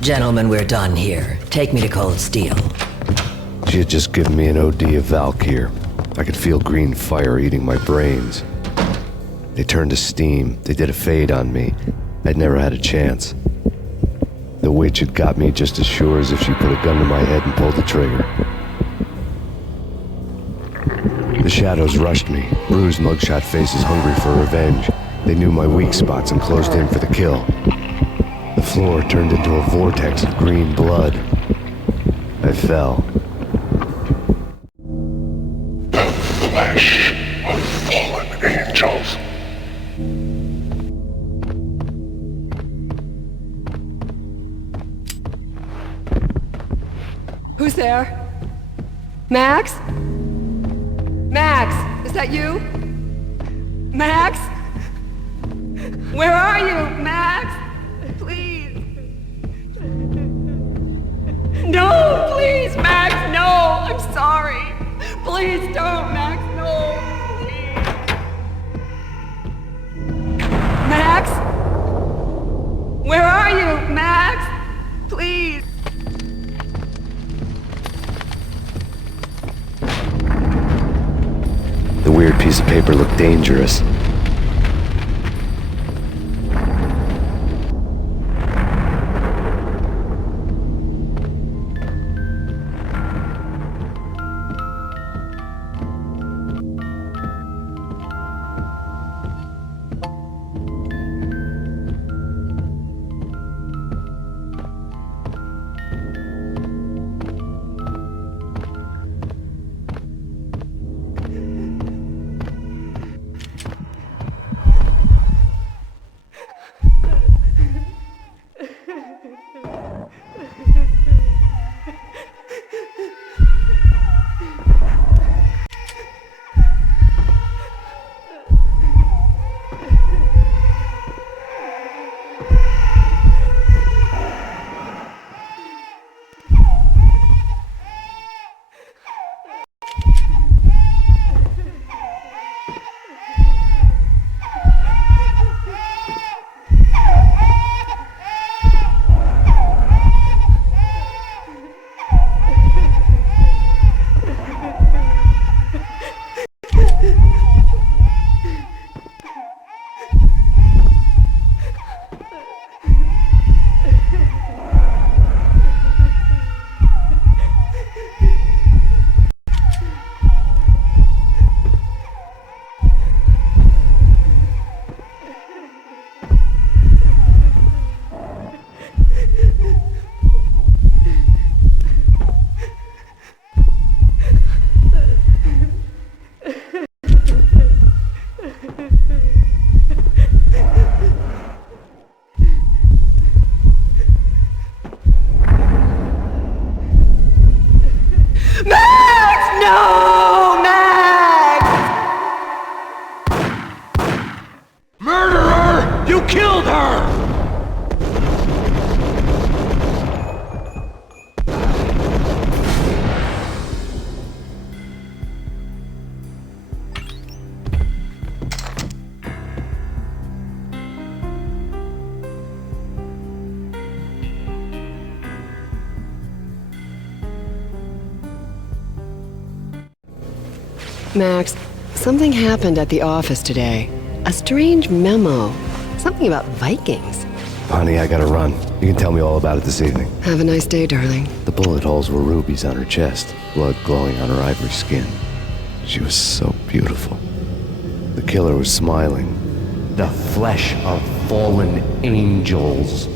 Gentlemen, we're done here. Take me to Cold Steel. She had just given me an OD of Valkyr. I could feel green fire eating my brains. They turned to steam. They did a fade on me. I'd never had a chance. The witch had got me just as sure as if she put a gun to my head and pulled the trigger. The shadows rushed me, bruised mugshot faces hungry for revenge. They knew my weak spots and closed in for the kill. The floor turned into a vortex of green blood. I fell. The flesh of fallen angels. Who's there? Max? Max, is that you? Max? Where are you, Max? Please. No, please, Max, no. I'm sorry. Please don't, Max, no. Please. Max? Where are you, Max? Please. The weird piece of paper looked dangerous. No, Max! Murderer! You killed her! Max, something happened at the office today. A strange memo. Something about Vikings. Honey, I gotta run. You can tell me all about it this evening. Have a nice day, darling. The bullet holes were rubies on her chest, blood glowing on her ivory skin. She was so beautiful. The killer was smiling. The flesh of fallen angels.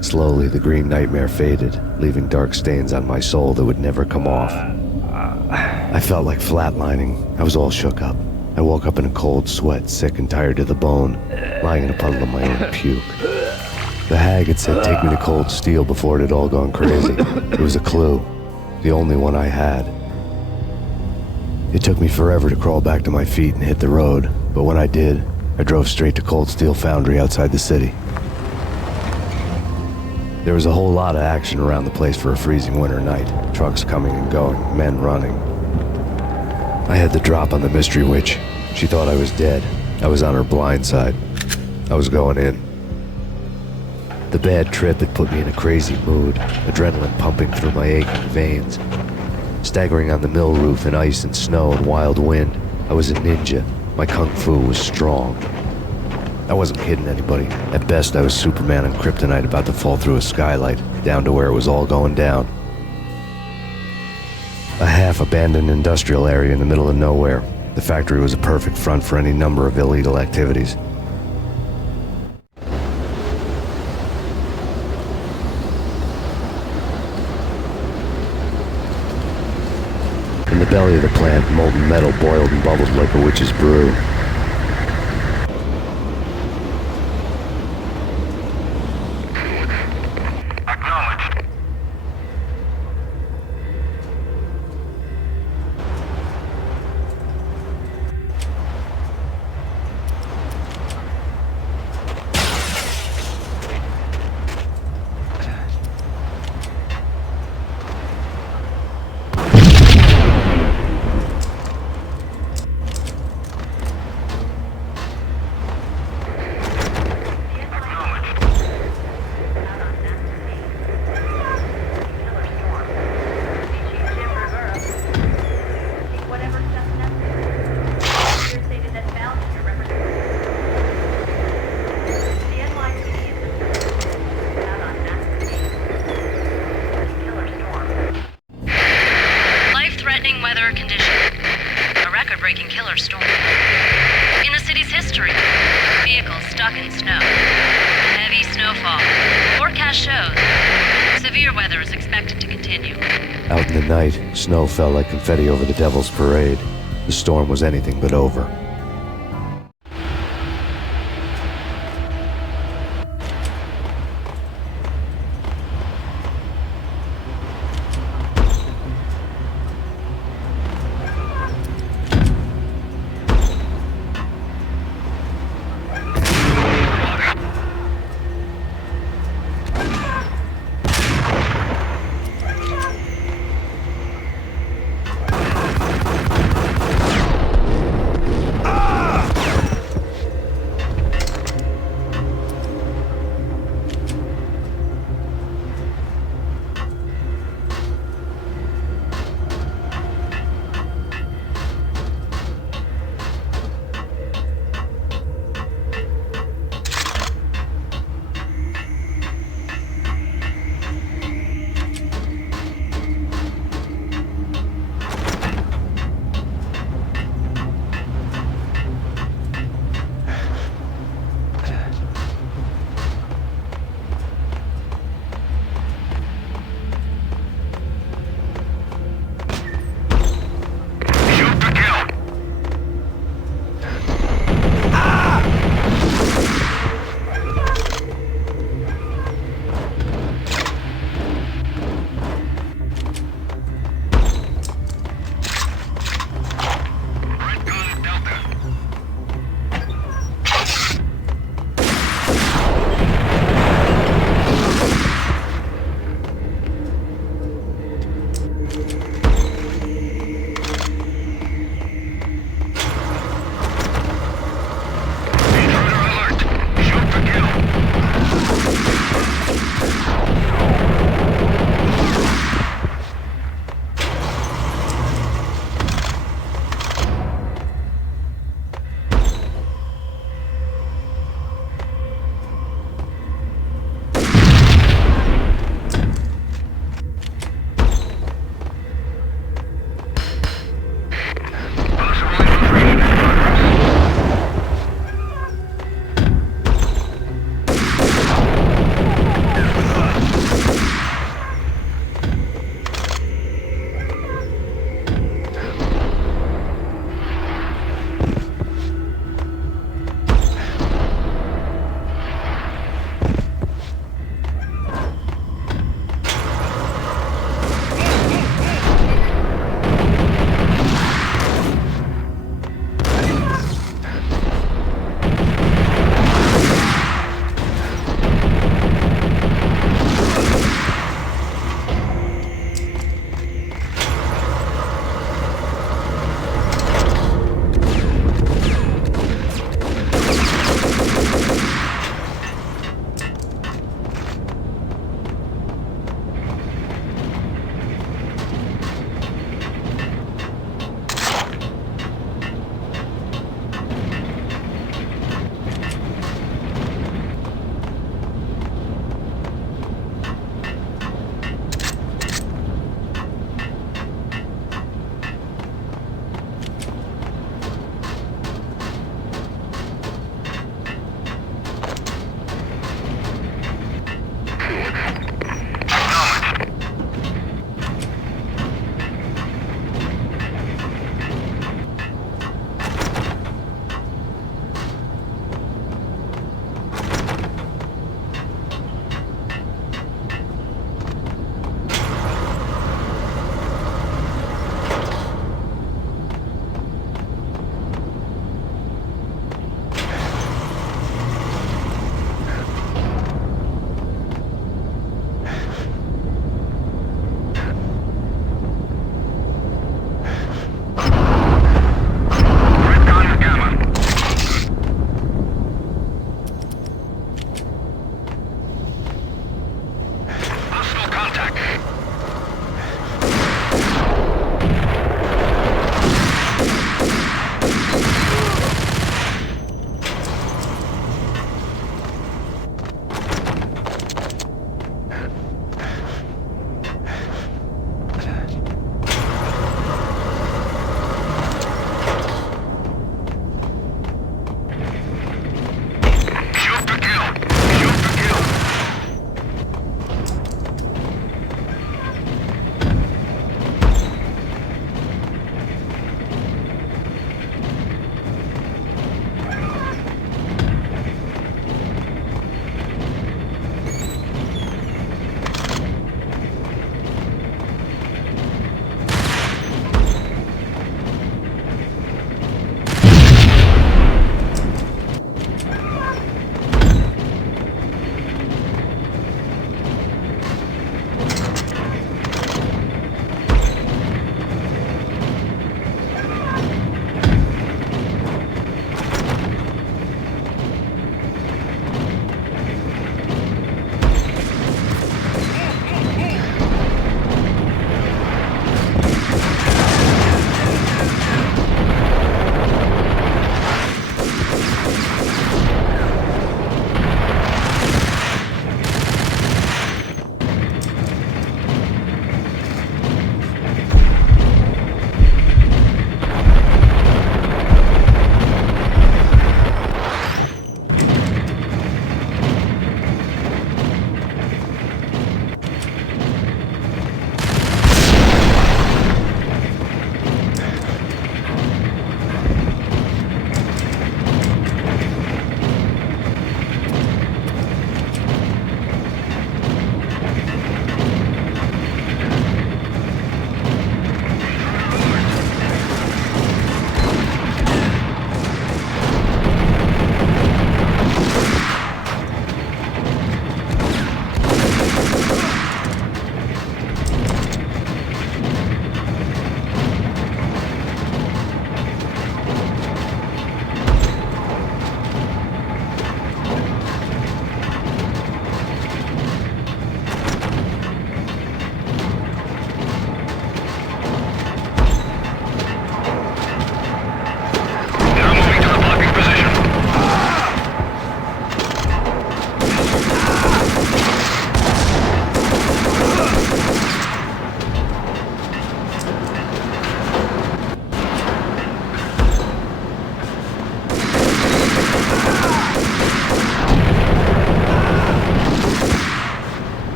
Slowly, the green nightmare faded, leaving dark stains on my soul that would never come off. I felt like flatlining. I was all shook up. I woke up in a cold sweat, sick and tired to the bone, lying in a puddle of my own puke. The hag had said take me to Cold Steel before it had all gone crazy. It was a clue, the only one I had. It took me forever to crawl back to my feet and hit the road, but when I did, I drove straight to Cold Steel Foundry outside the city. There was a whole lot of action around the place for a freezing winter night. Trucks coming and going, men running. I had the drop on the mystery witch. She thought I was dead. I was on her blind side. I was going in. The bad trip had put me in a crazy mood, adrenaline pumping through my aching veins. Staggering on the mill roof in ice and snow and wild wind, I was a ninja. My kung fu was strong. I wasn't kidding anybody. At best, I was Superman on kryptonite about to fall through a skylight, down to where it was all going down. A half-abandoned industrial area in the middle of nowhere. The factory was a perfect front for any number of illegal activities. In the belly of the plant, molten metal boiled and bubbled like a witch's brew. Weather condition. A record-breaking killer storm. In the city's history, vehicles stuck in snow. Heavy snowfall. Forecast shows severe weather is expected to continue. Out in the night, snow fell like confetti over the Devil's Parade. The storm was anything but over.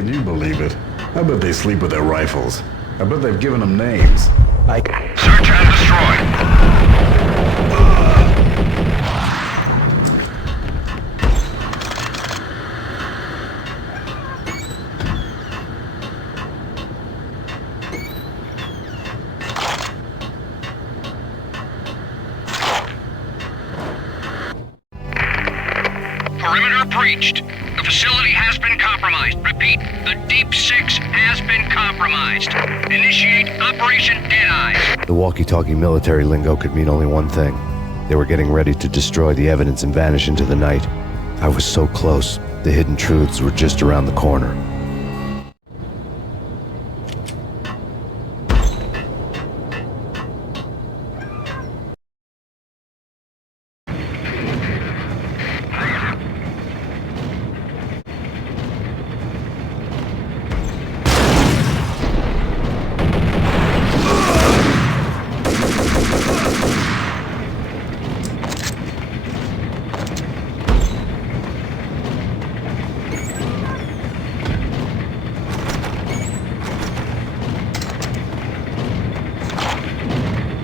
Can you believe it? I bet they sleep with their rifles. I bet they've given them names. Search and destroy. Perimeter breached. The facility has been compromised. Repeat, the Deep Six has been compromised. Initiate Operation Deadeyes. The walkie-talkie military lingo could mean only one thing. They were getting ready to destroy the evidence and vanish into the night. I was so close. The hidden truths were just around the corner.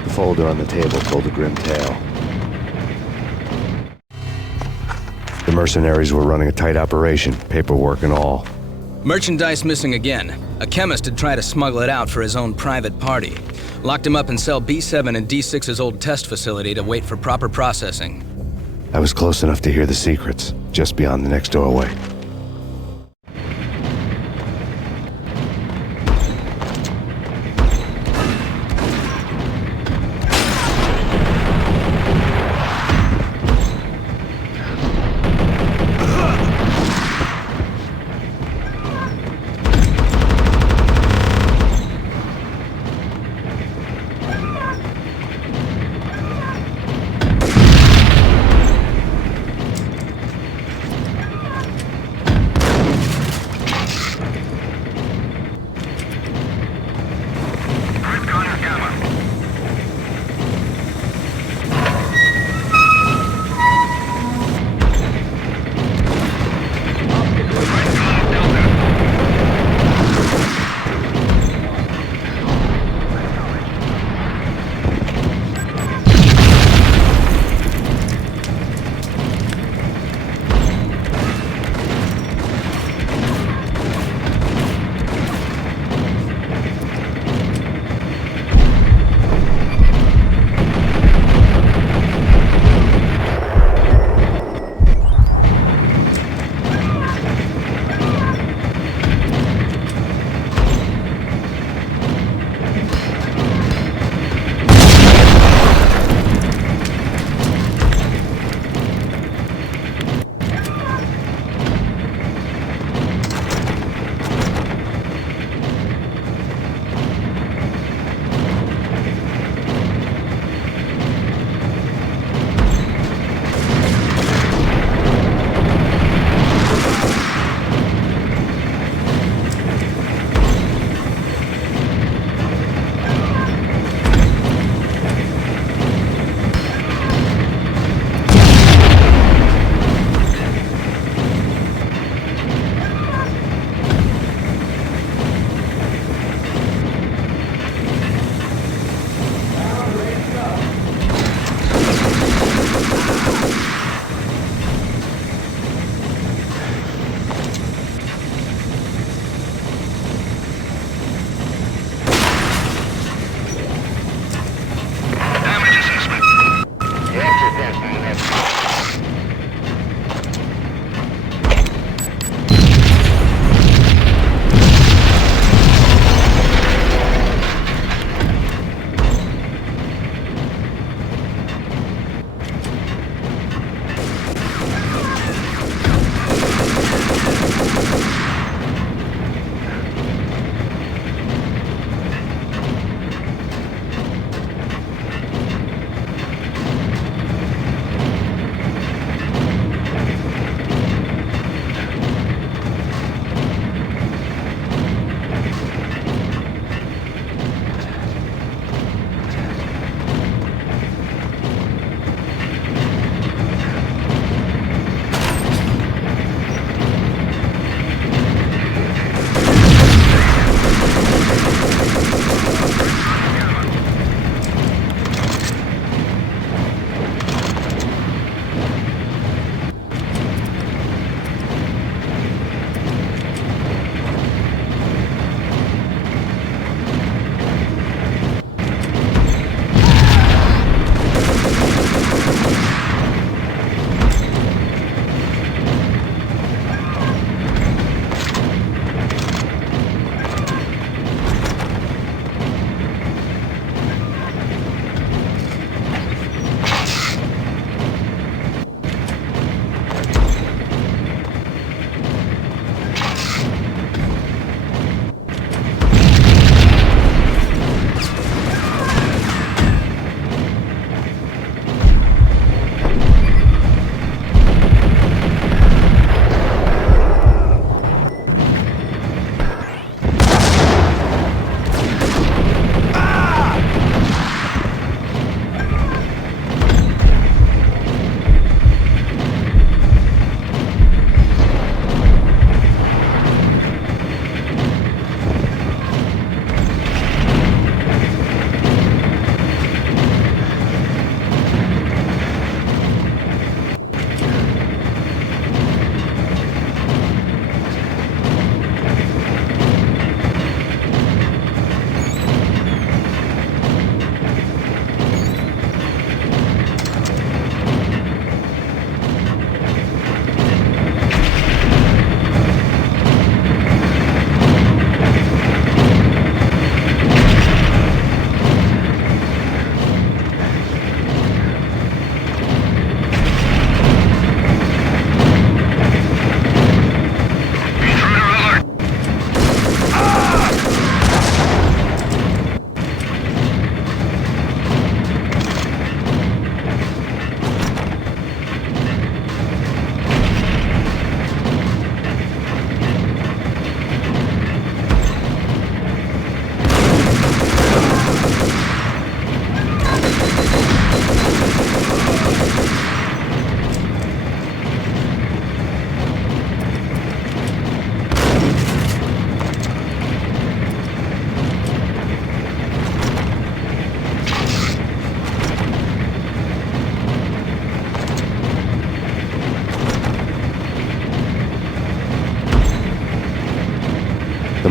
The folder on the table told a grim tale. The mercenaries were running a tight operation, paperwork and all. Merchandise missing again. A chemist had tried to smuggle it out for his own private party. Locked him up in cell B7 in D6's old test facility to wait for proper processing. I was close enough to hear the secrets, just beyond the next doorway.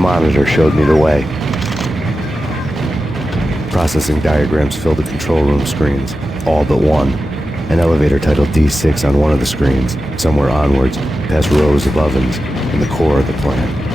monitor showed me the way. Processing diagrams filled the control room screens, all but one. An elevator titled D6 on one of the screens, somewhere onwards, past rows of ovens, in the core of the plant.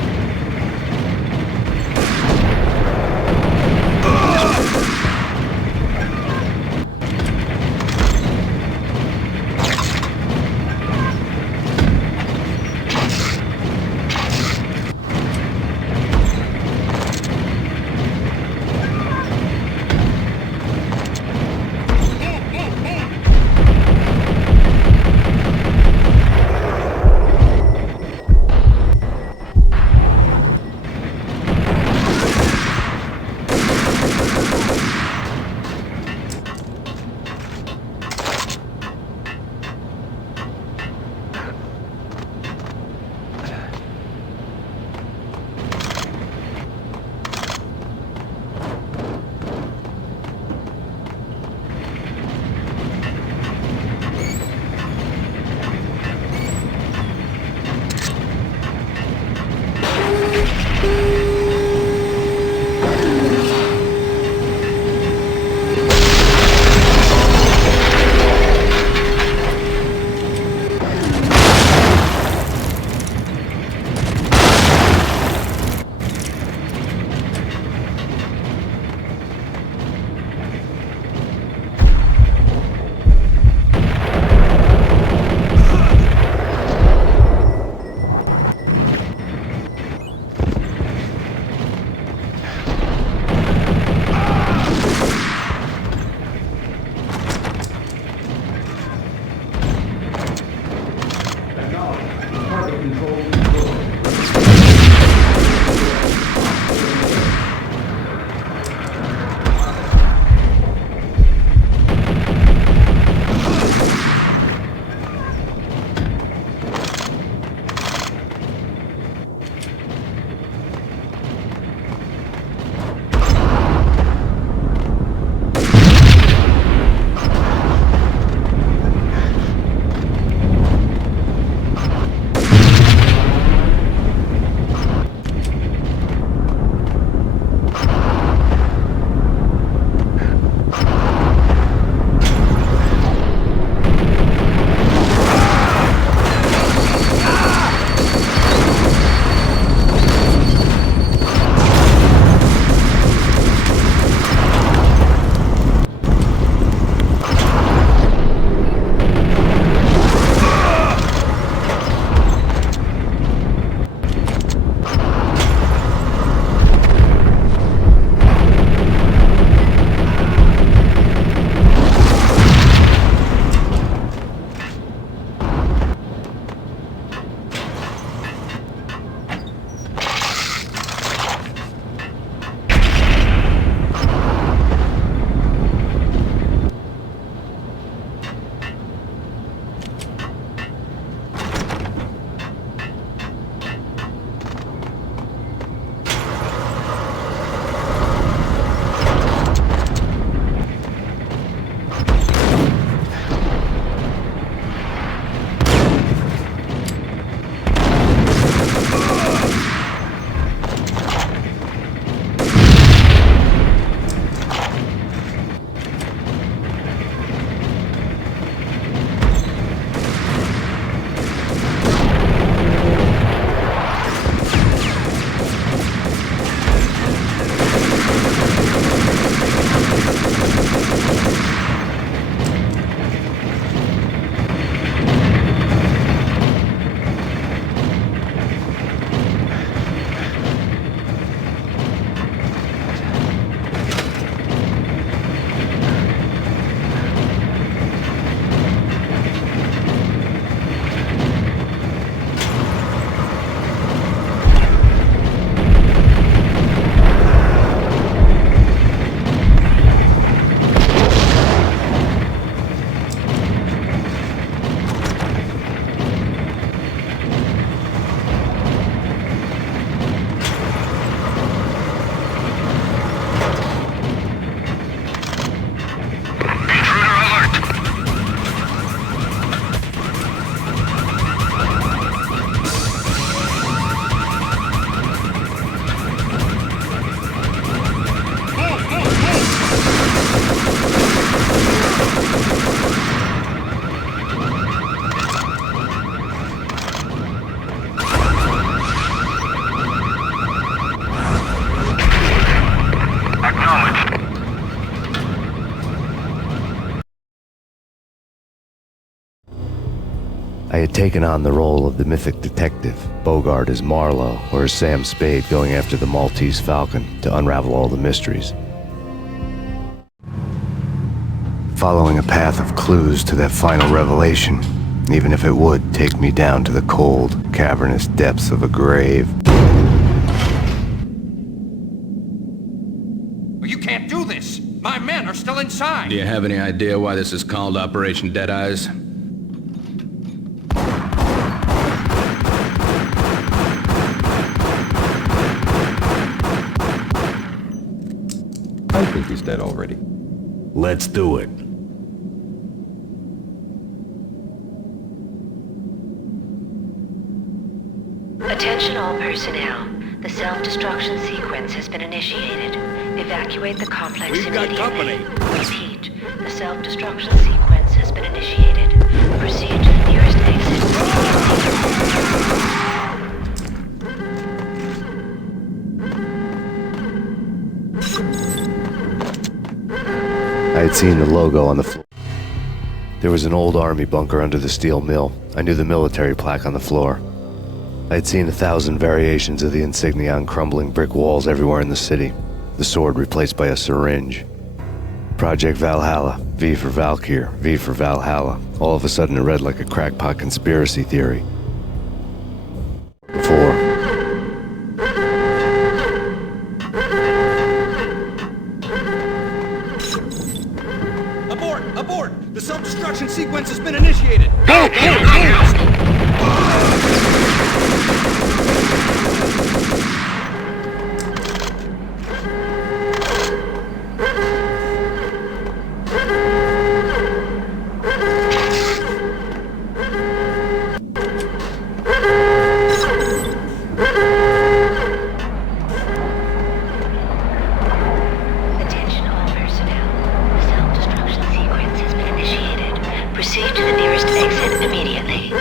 I had taken on the role of the mythic detective, Bogart as Marlowe, or as Sam Spade going after the Maltese Falcon to unravel all the mysteries. Following a path of clues to that final revelation, even if it would take me down to the cold, cavernous depths of a grave. You can't do this! My men are still inside! Do you have any idea why this is called Operation Deadeyes? I think he's dead already. Let's do it. Attention all personnel. The self-destruction sequence has been initiated. Evacuate the complex immediately. Repeat. The self-destruction sequence has been initiated. Proceed to the nearest exit. I had seen the logo on the floor. There was an old army bunker under the steel mill. I knew the military plaque on the floor. I had seen 1,000 variations of the insignia on crumbling brick walls everywhere in the city. The sword replaced by a syringe. Project Valhalla, V for Valkyr, V for Valhalla. All of a sudden it read like a crackpot conspiracy theory. 4. Abort! Abort! The self-destruction sequence has been initiated! Go! Attention all personnel. The self-destruction sequence has been initiated. Proceed to the nearest exit immediately.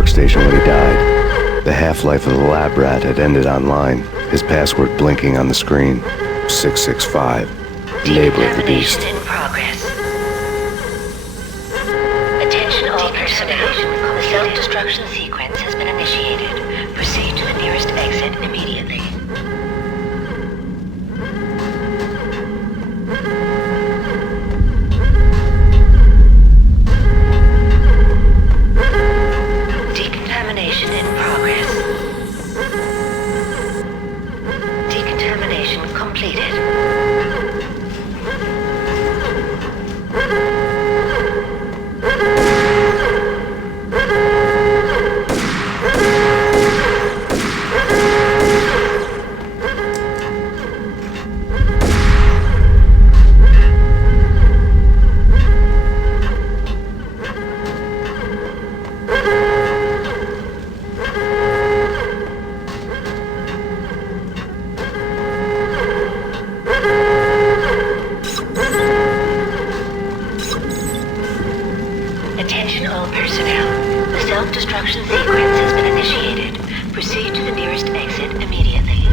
Workstation when he died. The half-life of the lab rat had ended online, his password blinking on the screen. 665. Neighbor of the beast. Decontamination in progress. Attention all personnel. The self-destruction sequence has been initiated. Proceed to the nearest exit immediately. Decontamination in progress. Decontamination completed. Attention all personnel. The self-destruction sequence has been initiated. Proceed to the nearest exit immediately.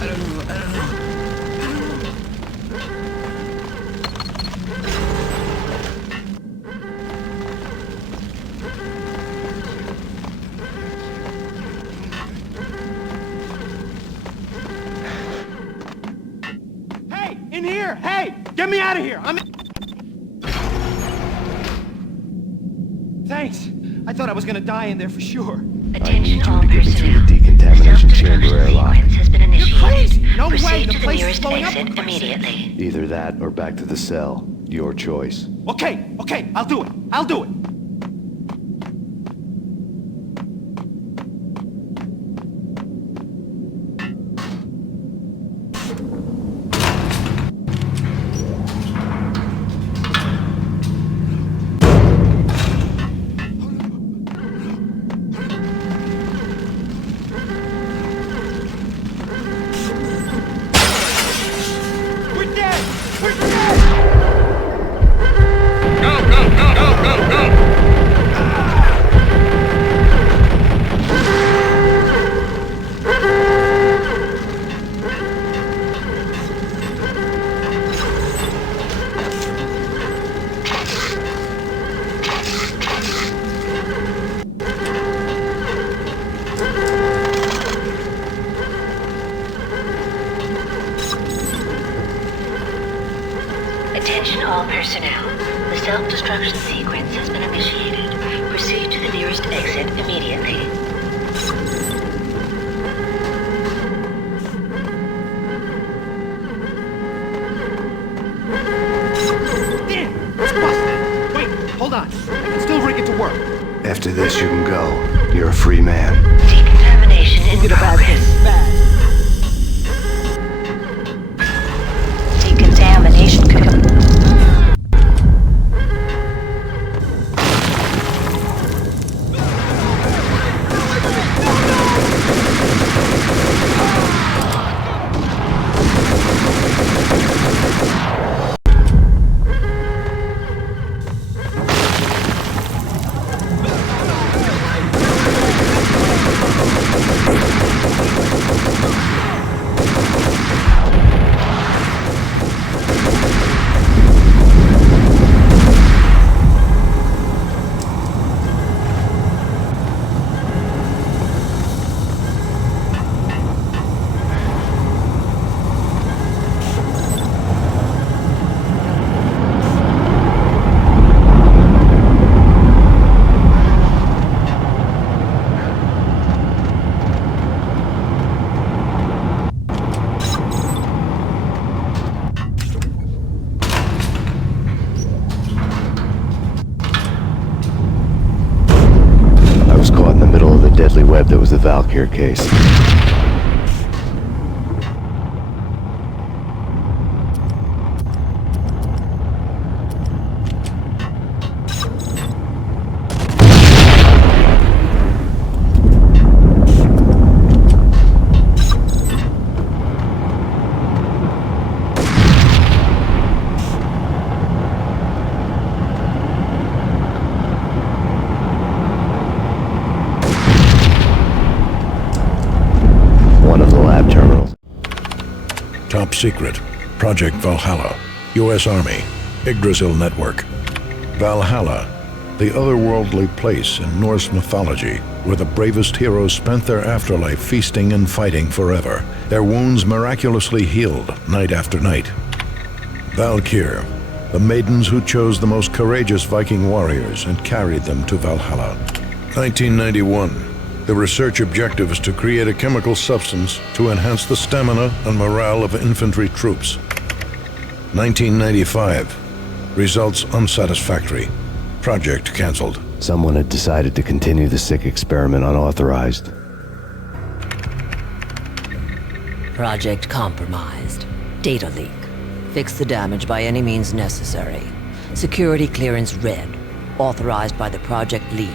I don't know. In here! Hey! Get me out of here! Thanks. I thought I was gonna die in there for sure. Attention all to get me through personnel. the decontamination chamber Self-destruction airlock. sequence has been initiated. crazy! No way! Proceed The to the place is nearest blowing up, exit for Christ's sake. immediately. Either that or back to the cell. Your choice. Okay, I'll do it. I'll do it. We're dead! We're dead! Go! Attention all personnel. The self-destruction sequence has been initiated. Proceed to the nearest exit immediately. Damn! It's busted! Wait, hold on. I can still rig it to work. After this, you can go. You're a free man. Decontamination in progress. Decontamination deadly web that was the Valkyr case. Top secret. Project Valhalla. U.S. Army. Yggdrasil Network. Valhalla, the otherworldly place in Norse mythology where the bravest heroes spent their afterlife feasting and fighting forever, their wounds miraculously healed night after night. Valkyr, the maidens who chose the most courageous Viking warriors and carried them to Valhalla. 1991. The research objective is to create a chemical substance to enhance the stamina and morale of infantry troops. 1995. Results unsatisfactory. Project cancelled. Someone had decided to continue the sick experiment unauthorized. Project compromised. Data leak. Fix the damage by any means necessary. Security clearance red. Authorized by the project lead.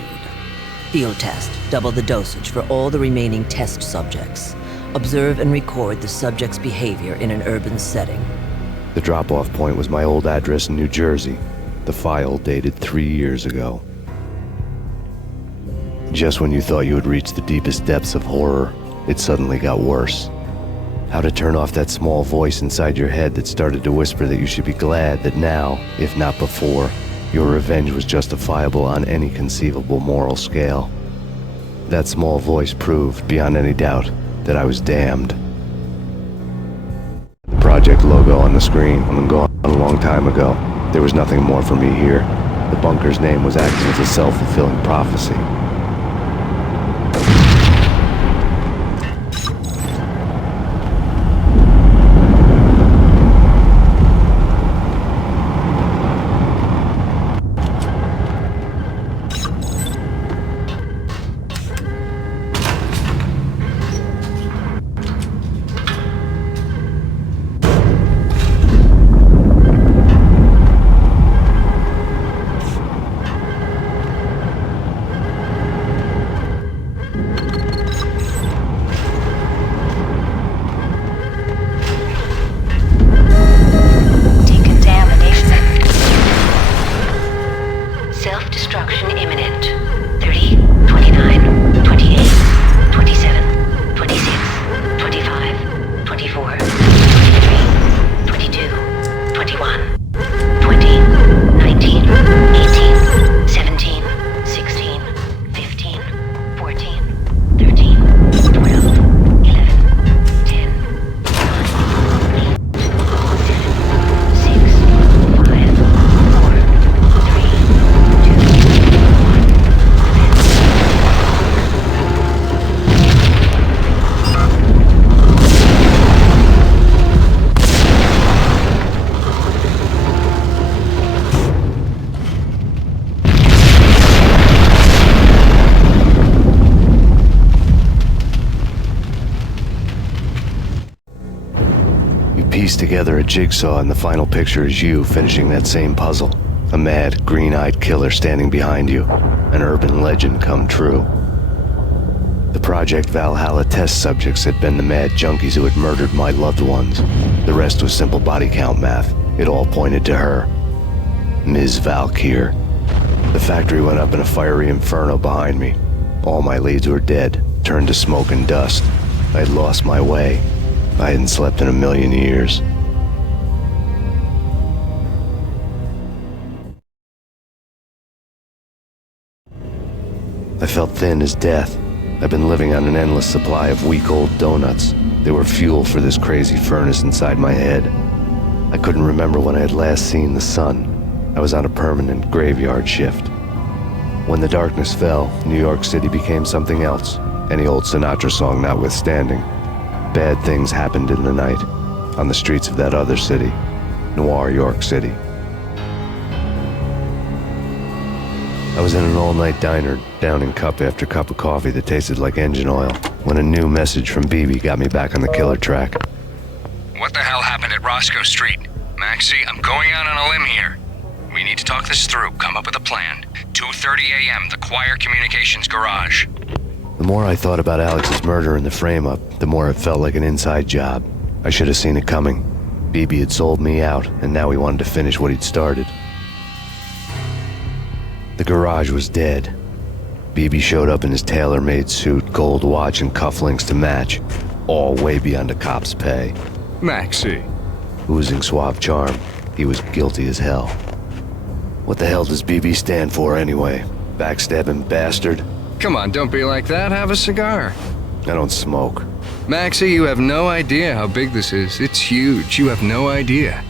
Field test. Double the dosage for all the remaining test subjects. Observe and record the subject's behavior in an urban setting. The drop-off point was my old address in New Jersey. The file dated 3 years ago. Just when you thought you had reached the deepest depths of horror, it suddenly got worse. How to turn off that small voice inside your head that started to whisper that you should be glad that now, if not before, your revenge was justifiable on any conceivable moral scale. That small voice proved, beyond any doubt, that I was damned. The project logo on the screen. I'm gone a long time ago. There was nothing more for me here. The bunker's name was acting as a self-fulfilling prophecy. Self-destruction imminent. 30, 29, 28, 27, 26, 25, 24, 23, 22, 21, 20, 19, 18, 17, 16, 15, 14, 13, 12, 11, 10, 9, 8, 7, 6, 5, 4, 3, Piece together a jigsaw, and the final picture is you finishing that same puzzle. A mad, green-eyed killer standing behind you. An urban legend come true. The Project Valhalla test subjects had been the mad junkies who had murdered my loved ones. The rest was simple body count math. It all pointed to her. Ms. Valkyr. The factory went up in a fiery inferno behind me. All my leads were dead, turned to smoke and dust. I had lost my way. I hadn't slept in a million years. I felt thin as death. I've been living on an endless supply of week-old donuts. They were fuel for this crazy furnace inside my head. I couldn't remember when I had last seen the sun. I was on a permanent graveyard shift. When the darkness fell, New York City became something else, any old Sinatra song notwithstanding. Bad things happened in the night, on the streets of that other city, Noir York City. I was in an all-night diner, downing cup after cup of coffee that tasted like engine oil, when a new message from BB got me back on the killer track. What the hell happened at Roscoe Street? Maxie, I'm going out on a limb here. We need to talk this through, come up with a plan. 2:30 a.m., the Choir Communications Garage. The more I thought about Alex's murder and the frame-up, the more it felt like an inside job. I should have seen it coming. BB had sold me out, and now he wanted to finish what he'd started. The garage was dead. BB showed up in his tailor-made suit, gold watch, and cufflinks to match, all way beyond a cop's pay. Maxie. Oozing suave charm, he was guilty as hell. What the hell does BB stand for anyway? Backstabbing bastard? Come on, don't be like that. Have a cigar. I don't smoke. Maxie, you have no idea how big this is. It's huge. You have no idea.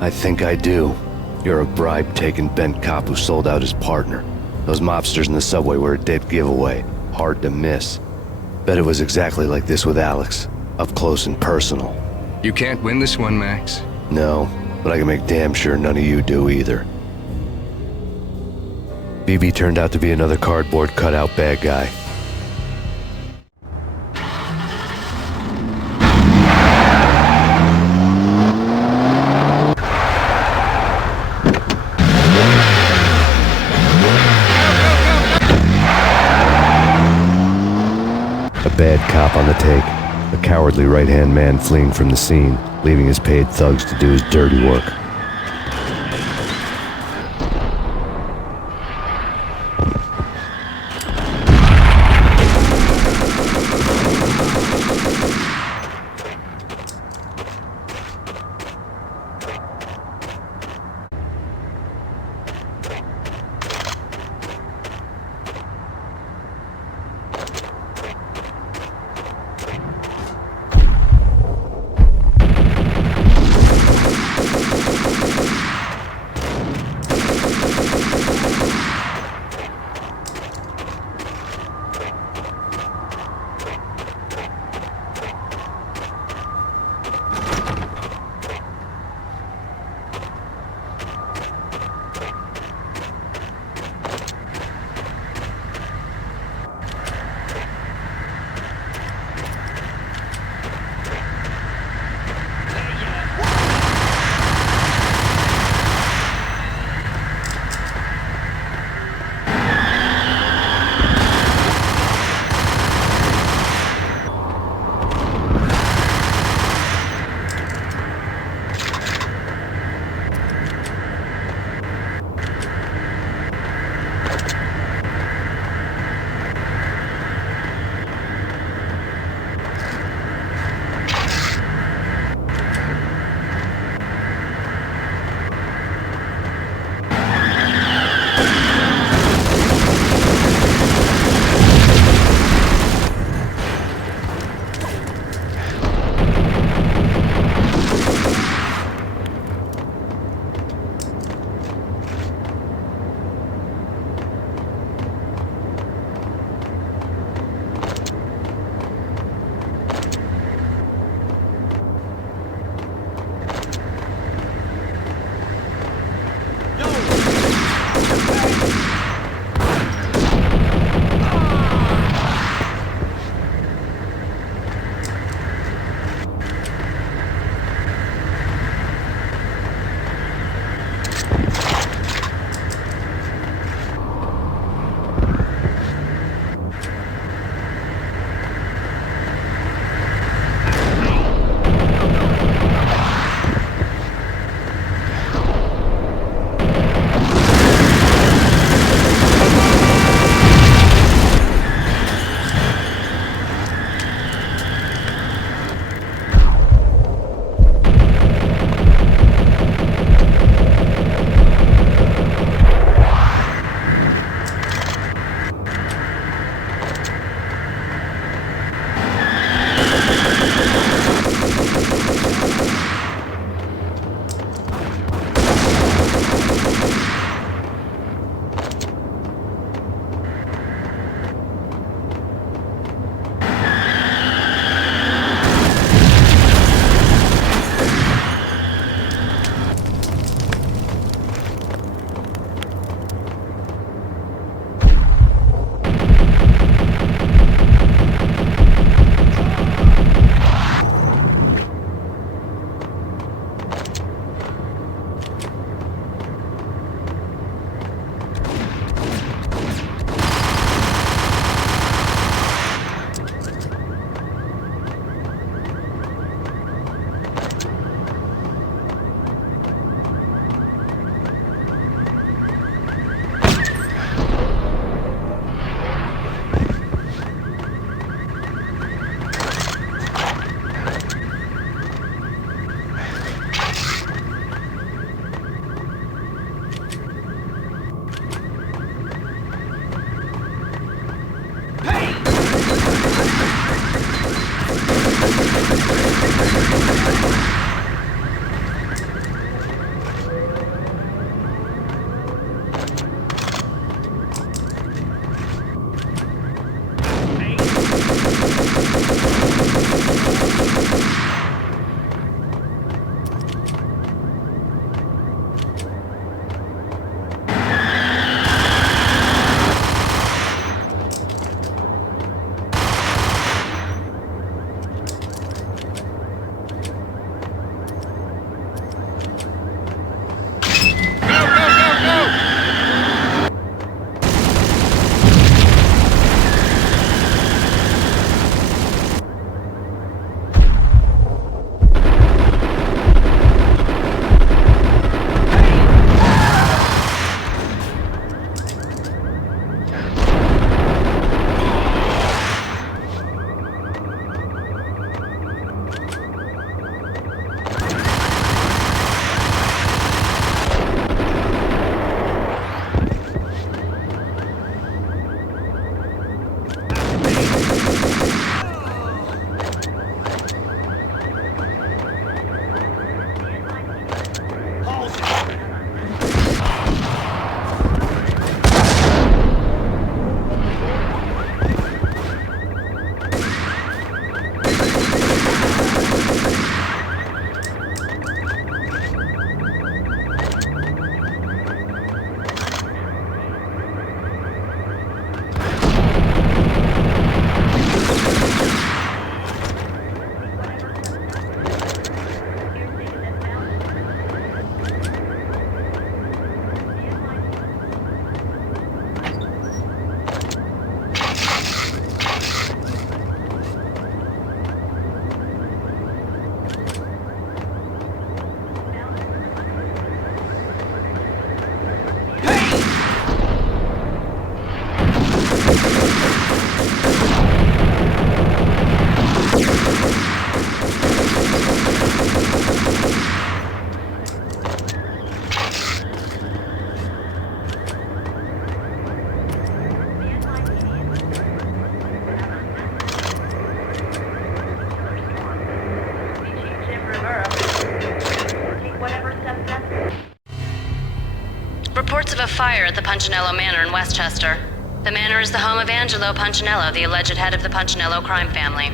I think I do. You're a bribe-taking bent cop who sold out his partner. Those mobsters in the subway were a dead giveaway. Hard to miss. Bet it was exactly like this with Alex. Up close and personal. You can't win this one, Max. No, but I can make damn sure none of you do either. BB turned out to be another cardboard cutout bad guy. A bad cop on the take. A cowardly right-hand man fleeing from the scene, leaving his paid thugs to do his dirty work. fire at the Punchinello Manor in Westchester. The manor is the home of Angelo Punchinello, the alleged head of the Punchinello crime family.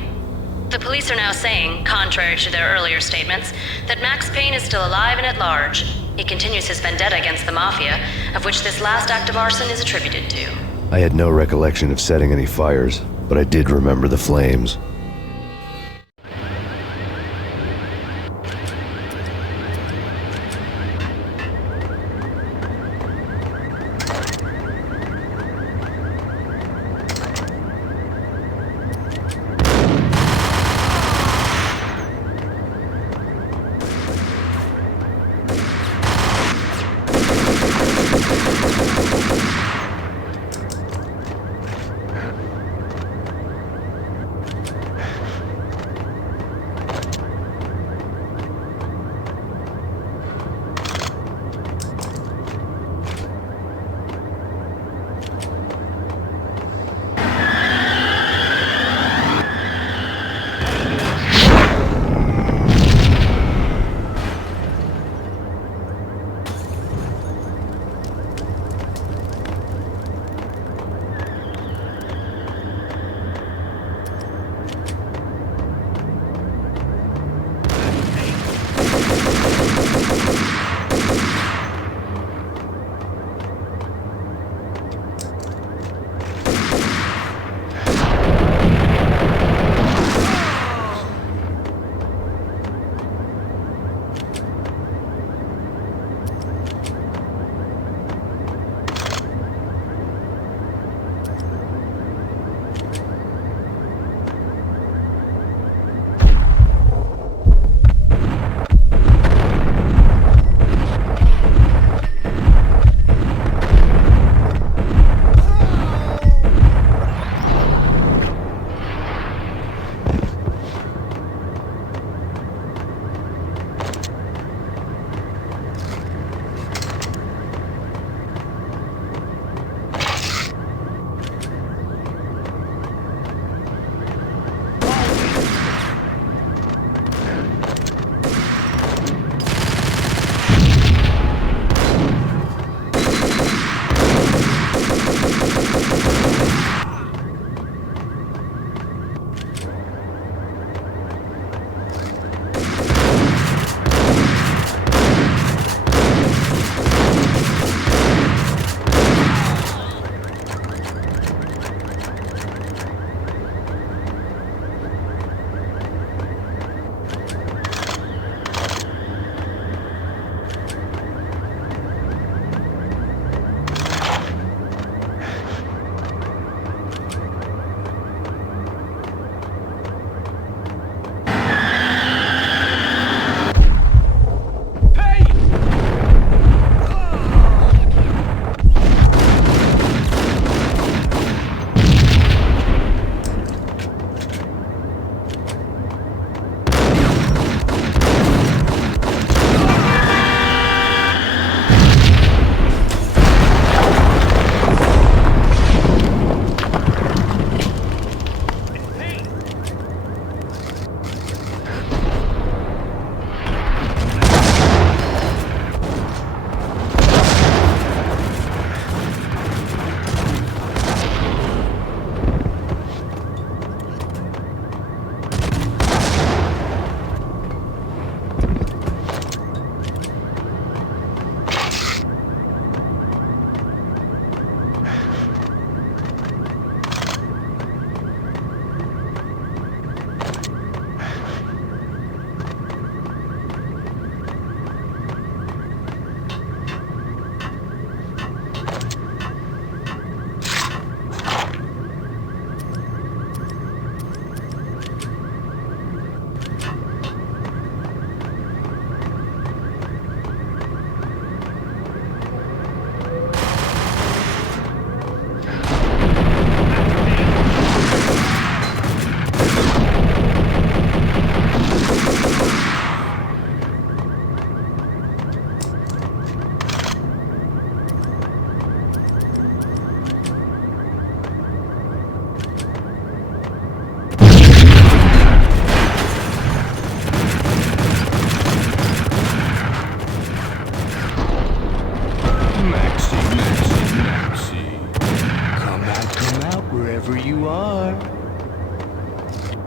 The police are now saying, contrary to their earlier statements, that Max Payne is still alive and at large. He continues his vendetta against the Mafia, of which this last act of arson is attributed to. I had no recollection of setting any fires, but I did remember the flames.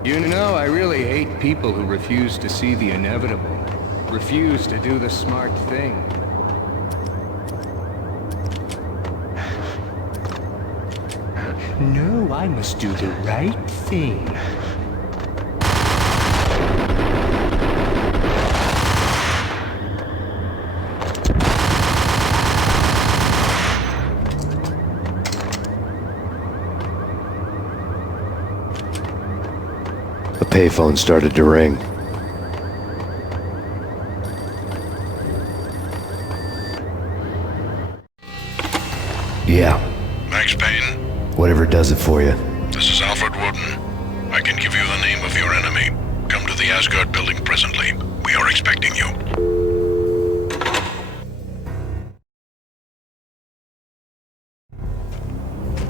You know, I really hate people who refuse to see the inevitable. Refuse to do the smart thing. No, I must do the right thing. The payphone started to ring. Yeah. Max Payne? Whatever does it for you. This is Alfred Woden. I can give you the name of your enemy. Come to the Asgard building presently. We are expecting you.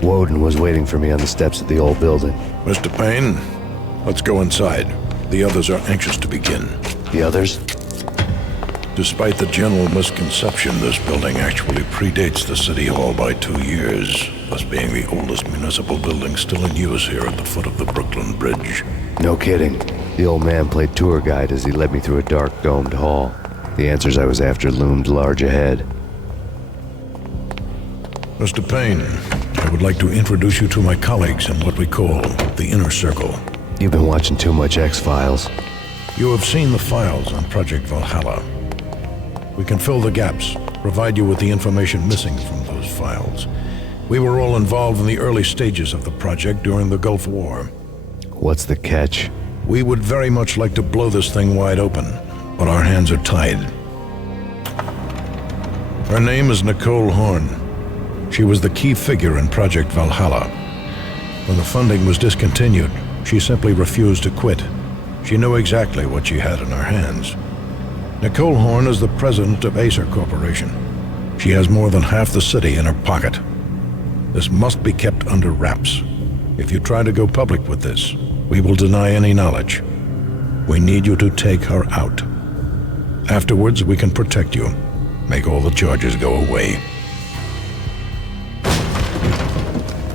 Woden was waiting for me on the steps of the old building. Mr. Payne, let's go inside. The others are anxious to begin. The others? Despite the general misconception, this building actually predates the City Hall by 2 years, thus being the oldest municipal building still in use here at the foot of the Brooklyn Bridge. No kidding. The old man played tour guide as he led me through a dark, domed hall. The answers I was after loomed large ahead. Mr. Payne, I would like to introduce you to my colleagues in what we call the Inner Circle. You've been watching too much X-Files. You have seen the files on Project Valhalla. We can fill the gaps, provide you with the information missing from those files. We were all involved in the early stages of the project during the Gulf War. What's the catch? We would very much like to blow this thing wide open, but our hands are tied. Her name is Nicole Horn. She was the key figure in Project Valhalla. When the funding was discontinued, she simply refused to quit. She knew exactly what she had in her hands. Nicole Horn is the president of Acer Corporation. She has more than half the city in her pocket. This must be kept under wraps. If you try to go public with this, we will deny any knowledge. We need you to take her out. Afterwards, we can protect you, make all the charges go away.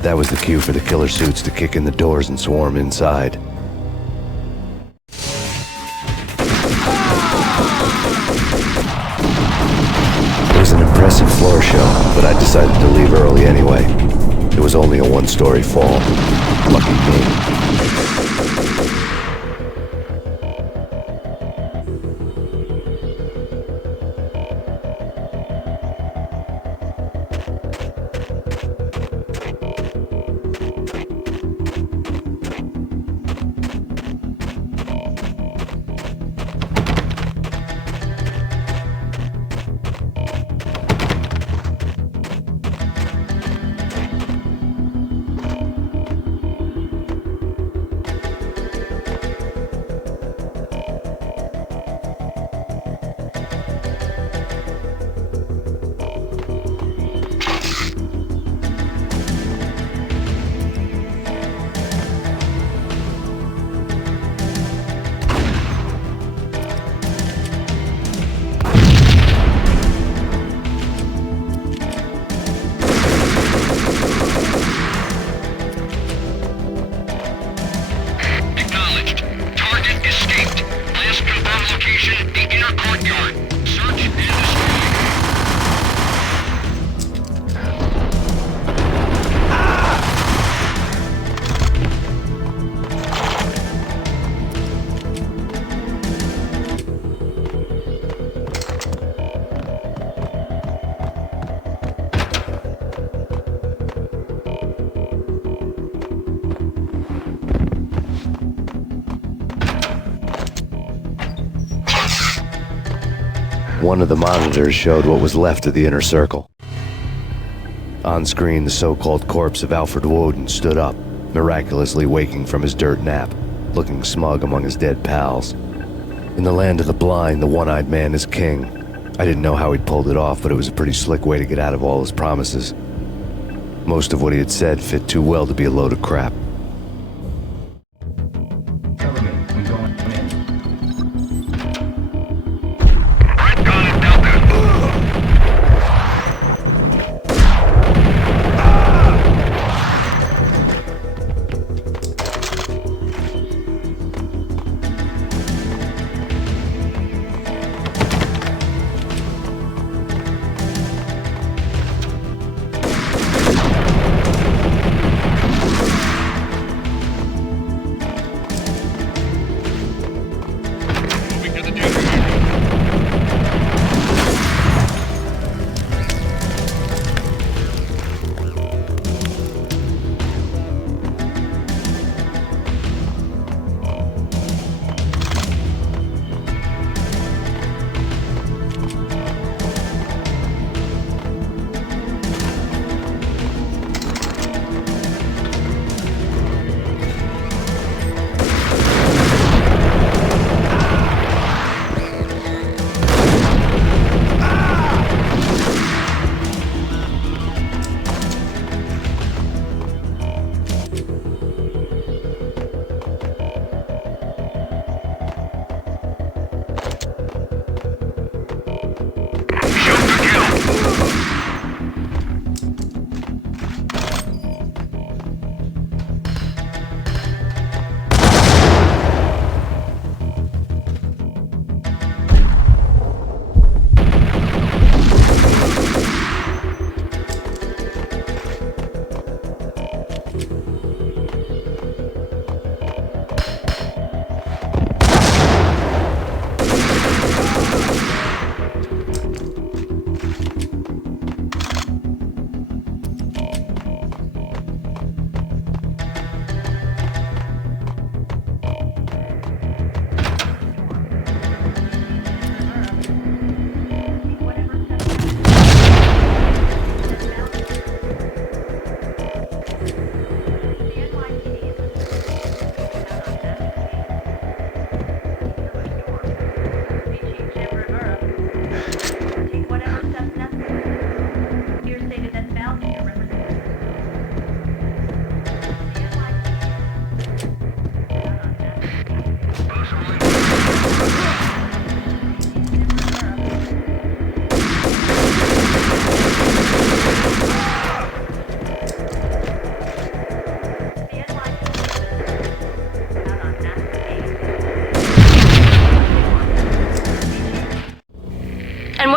That was the cue for the killer suits to kick in the doors and swarm inside. It was an impressive floor show, but I decided to leave early anyway. It was only a one-story fall. Lucky me. One of the monitors showed what was left of the Inner Circle. On screen, the so-called corpse of Alfred Woden stood up, miraculously waking from his dirt nap, looking smug among his dead pals. In the land of the blind, the one-eyed man is king. I didn't know how he'd pulled it off, but it was a pretty slick way to get out of all his promises. Most of what he had said fit too well to be a load of crap.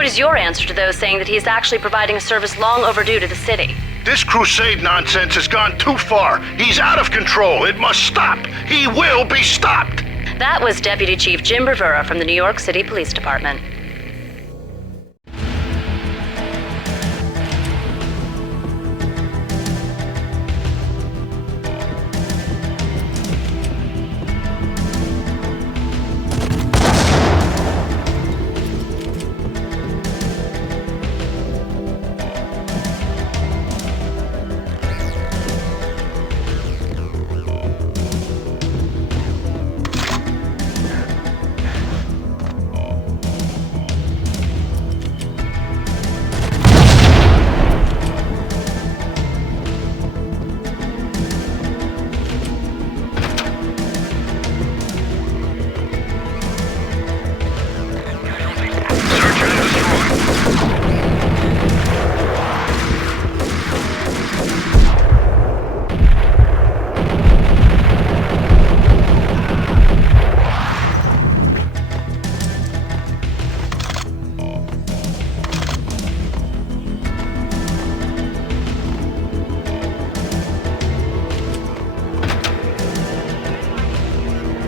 is your answer to those saying that he is actually providing a service long overdue to the city? This crusade nonsense has gone too far. He's out of control. It must stop. He will be stopped. That was Deputy Chief Jim Bravura from the New York City Police Department.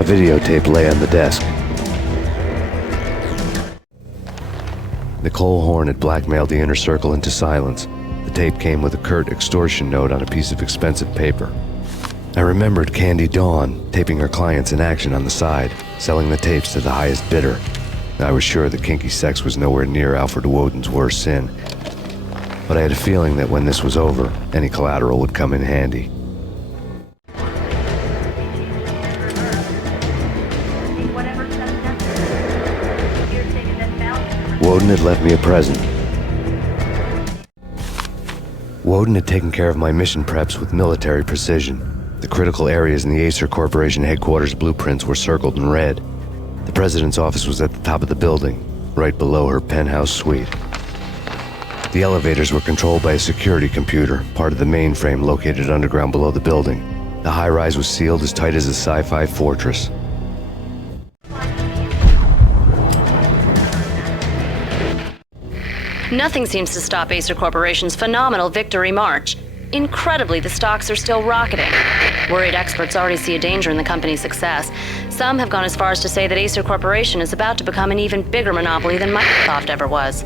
A videotape lay on the desk. Nicole Horn had blackmailed the inner circle into silence. The tape came with a curt extortion note on a piece of expensive paper. I remembered Candy Dawn taping her clients in action on the side, selling the tapes to the highest bidder. I was sure that kinky sex was nowhere near Alfred Woden's worst sin. But I had a feeling that when this was over, any collateral would come in handy. Woden had left me a present. Woden had taken care of my mission preps with military precision. The critical areas in the Acer Corporation headquarters blueprints were circled in red. The president's office was at the top of the building, right below her penthouse suite. The elevators were controlled by a security computer, part of the mainframe located underground below the building. The high-rise was sealed as tight as a sci-fi fortress. Nothing seems to stop Acer Corporation's phenomenal victory march. Incredibly, the stocks are still rocketing. Worried experts already see a danger in the company's success. Some have gone as far as to say that Acer Corporation is about to become an even bigger monopoly than Microsoft ever was.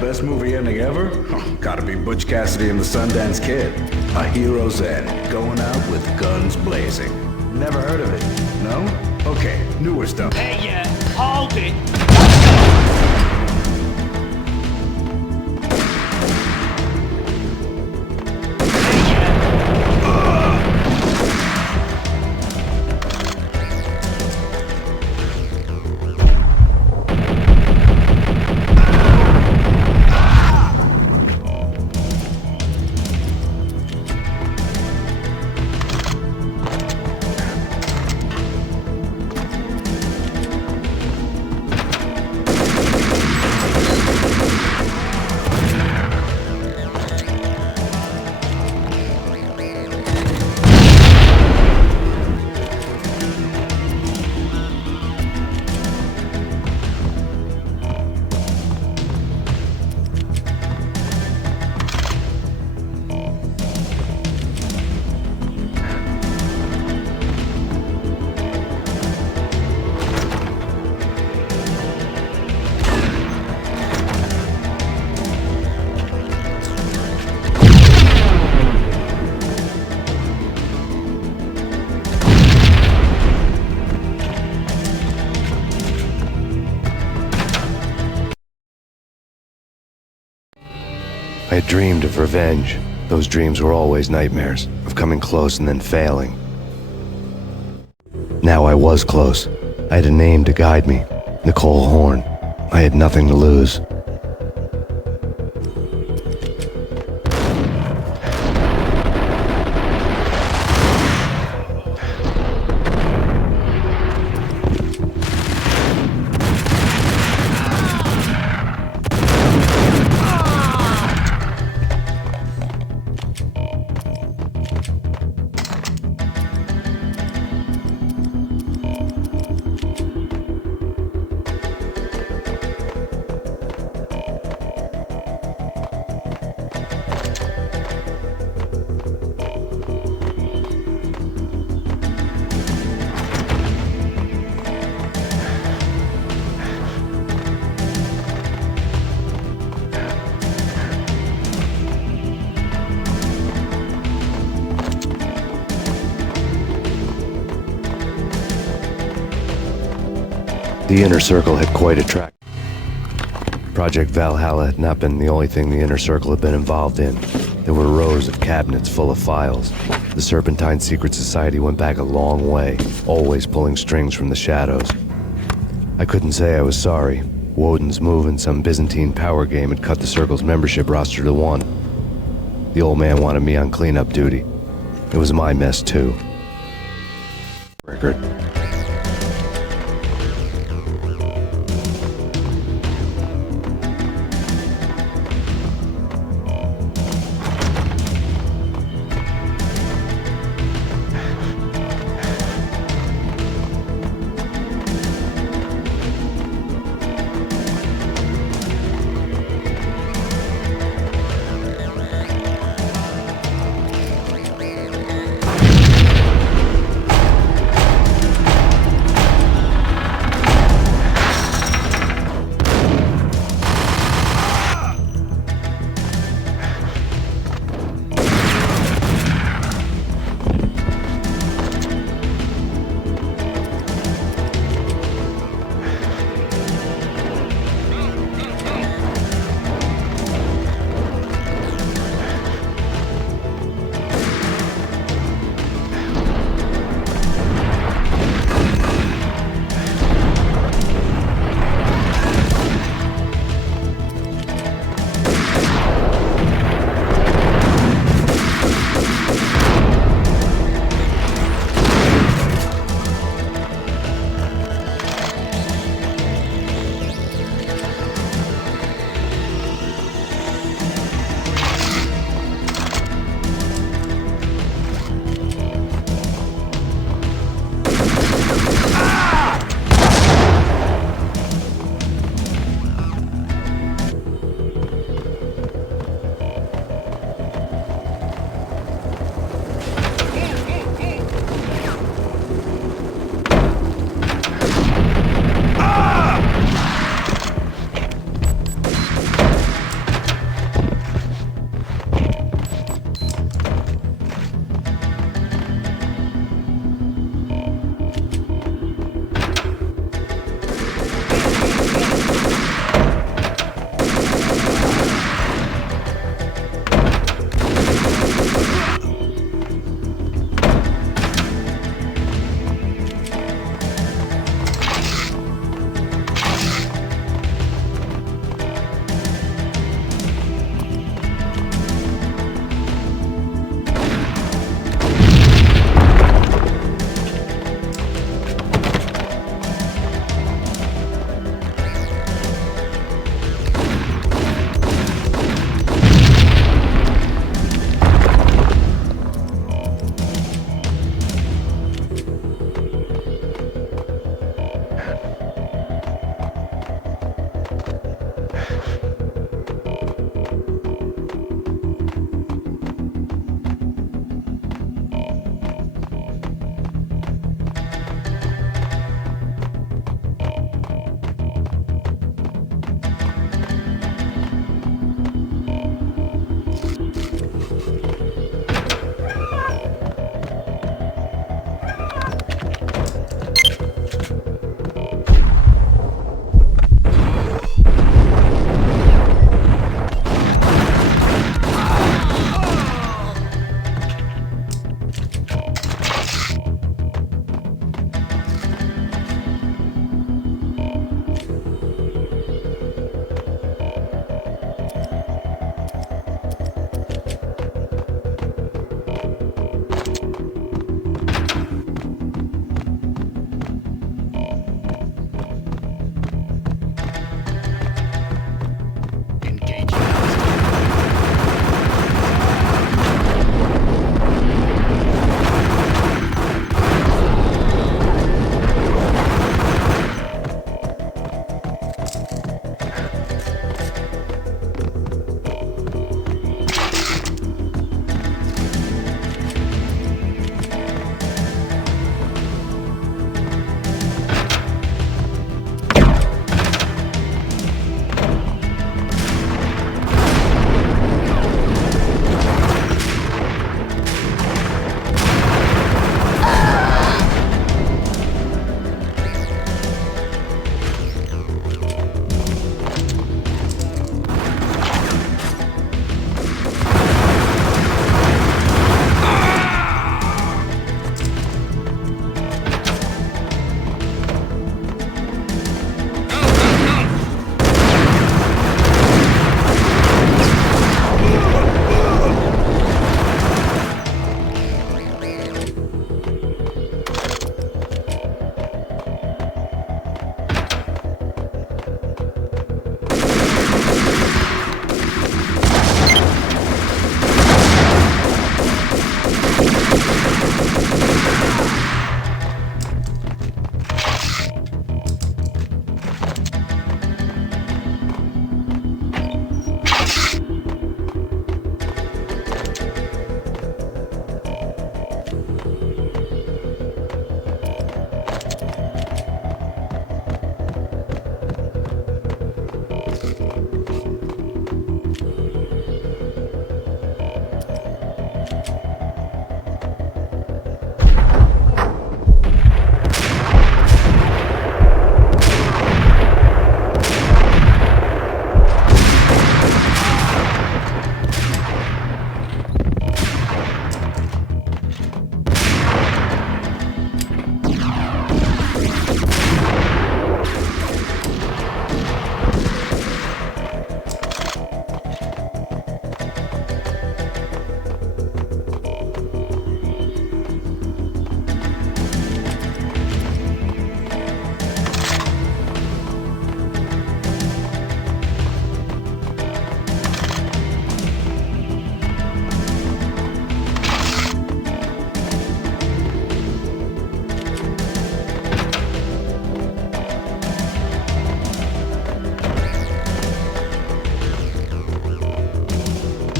Best movie ending ever? Gotta be Butch Cassidy and the Sundance Kid. A hero's end, going out with guns blazing. Never heard of it, no? Okay, newer stuff. Hey, hold it! I had dreamed of revenge. Those dreams were always nightmares, of coming close and then failing. Now I was close. I had a name to guide me, Nicole Horn. I had nothing to lose. The Inner Circle had quite a track. Project Valhalla had not been the only thing the Inner Circle had been involved in. There were rows of cabinets full of files. The Serpentine Secret Society went back a long way, always pulling strings from the shadows. I couldn't say I was sorry. Woden's move in some Byzantine power game had cut the Circle's membership roster to 1. The old man wanted me on cleanup duty. It was my mess too. Record.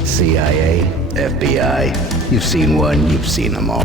CIA, FBI. You've seen one, you've seen them all.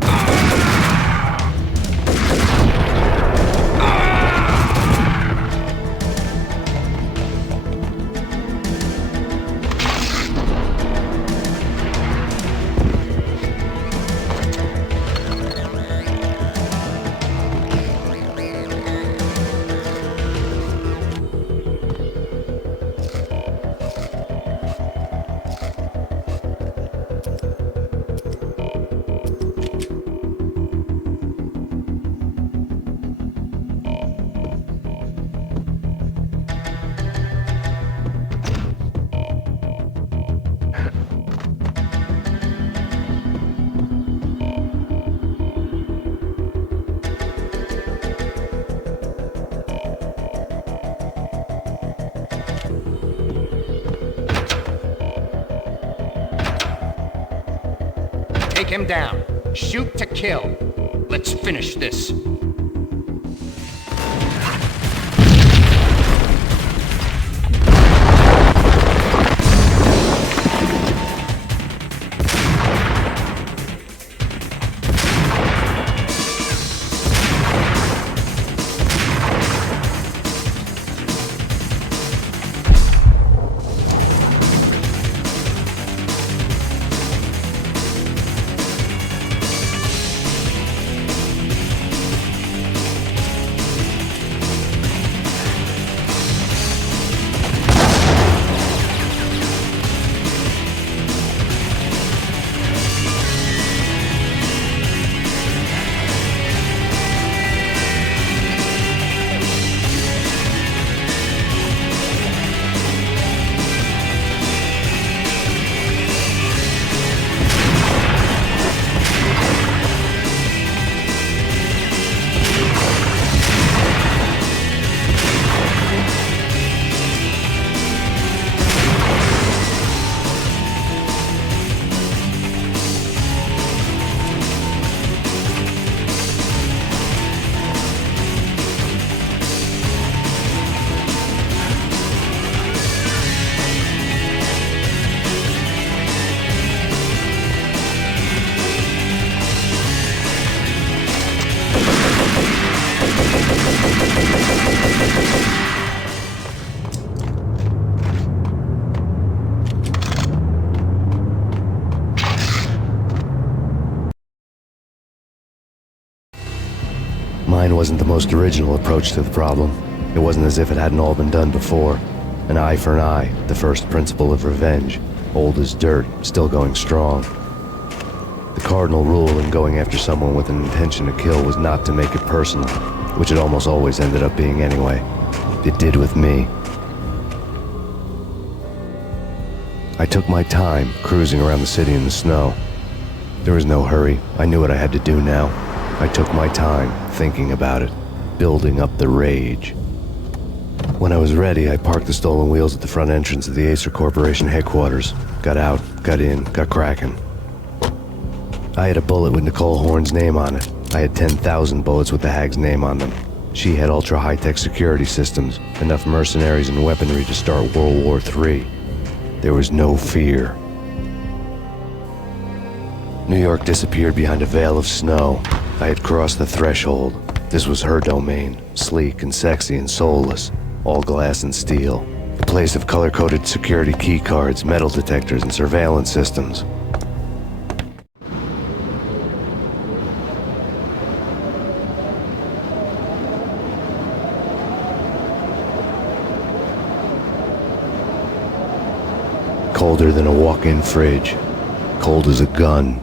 Take him down. Shoot to kill. Let's finish this. Mine wasn't the most original approach to the problem. It wasn't as if it hadn't all been done before. An eye for an eye, the first principle of revenge. Old as dirt, still going strong. The cardinal rule in going after someone with an intention to kill was not to make it personal, which it almost always ended up being anyway. It did with me. I took my time, cruising around the city in the snow. There was no hurry. I knew what I had to do now. I took my time, thinking about it, building up the rage. When I was ready, I parked the stolen wheels at the front entrance of the Acer Corporation headquarters. Got out, got in, got cracking. I had a bullet with Nicole Horn's name on it. I had 10,000 bullets with the Hag's name on them. She had ultra-high-tech security systems, enough mercenaries and weaponry to start World War III. There was no fear. New York disappeared behind a veil of snow. I had crossed the threshold. This was her domain, sleek and sexy and soulless, all glass and steel. A place of color-coded security keycards, metal detectors, and surveillance systems. Colder than a walk-in fridge. Cold as a gun.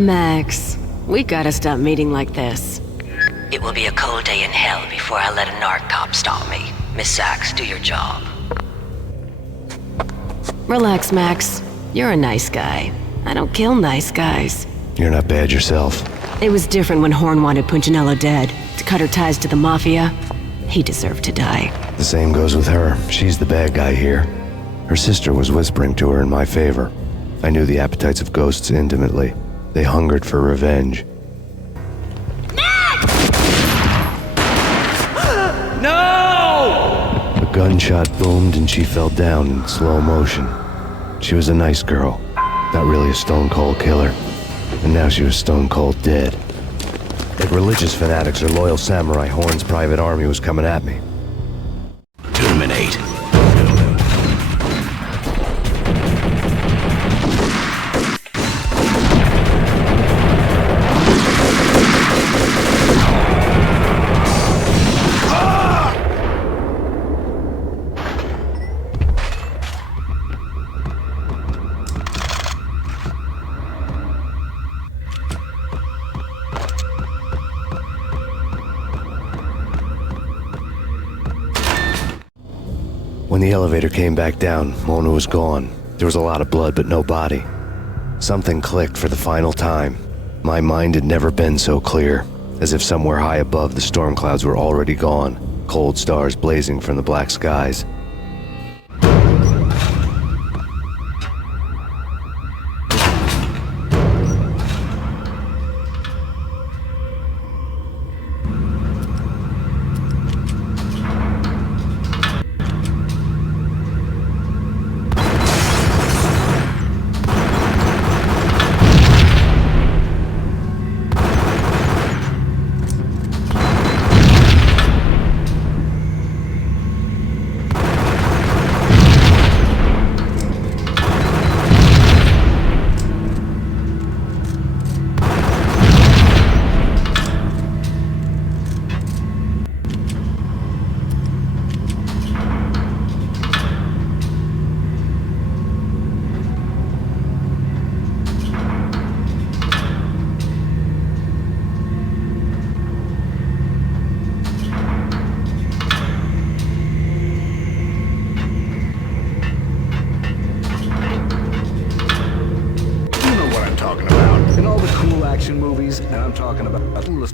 Max, we gotta stop meeting like this. It will be a cold day in hell before I let a narc cop stop me. Miss Sachs, do your job. Relax, Max. You're a nice guy. I don't kill nice guys. You're not bad yourself. It was different when Horn wanted Punchinello dead. To cut her ties to the Mafia, he deserved to die. The same goes with her. She's the bad guy here. Her sister was whispering to her in my favor. I knew the appetites of ghosts intimately. They hungered for revenge. No! A gunshot boomed and she fell down in slow motion. She was a nice girl, not really a stone-cold killer. And now she was stone-cold dead. Like religious fanatics or loyal samurai, Horn's private army was coming at me. Terminate. When the elevator came back down, Mona was gone. There was a lot of blood, but no body. Something clicked for the final time. My mind had never been so clear, as if somewhere high above the storm clouds were already gone, cold stars blazing from the black skies.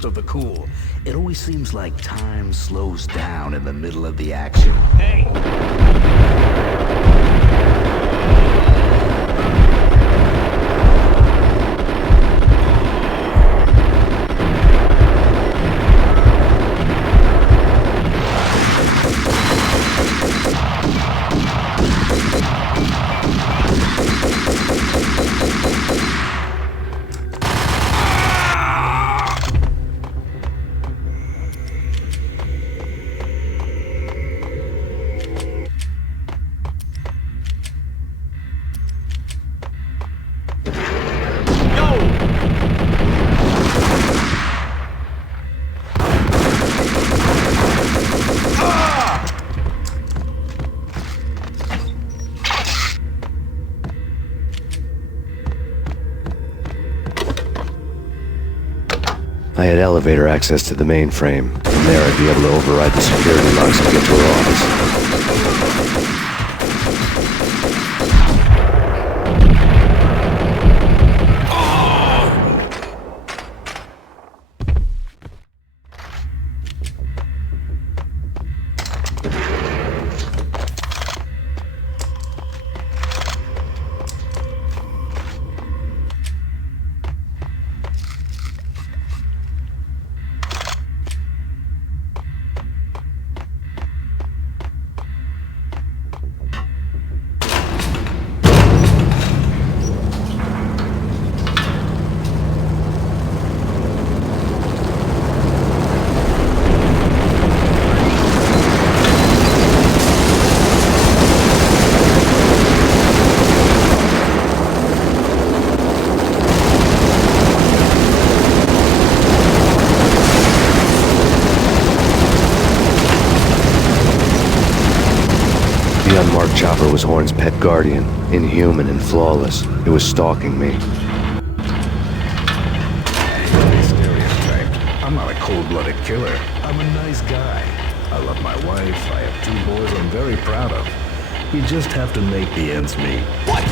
Of the cool. It always seems like time slows down in the middle of the action. Hey! I had elevator access to the mainframe. From there, I'd be able to override the security locks to get to her office. The unmarked chopper was Horn's pet guardian, inhuman and flawless. It was stalking me. cold-blooded killer. I'm a nice guy. I love my wife. I have 2 boys I'm very proud of. We just have to make the ends meet. What?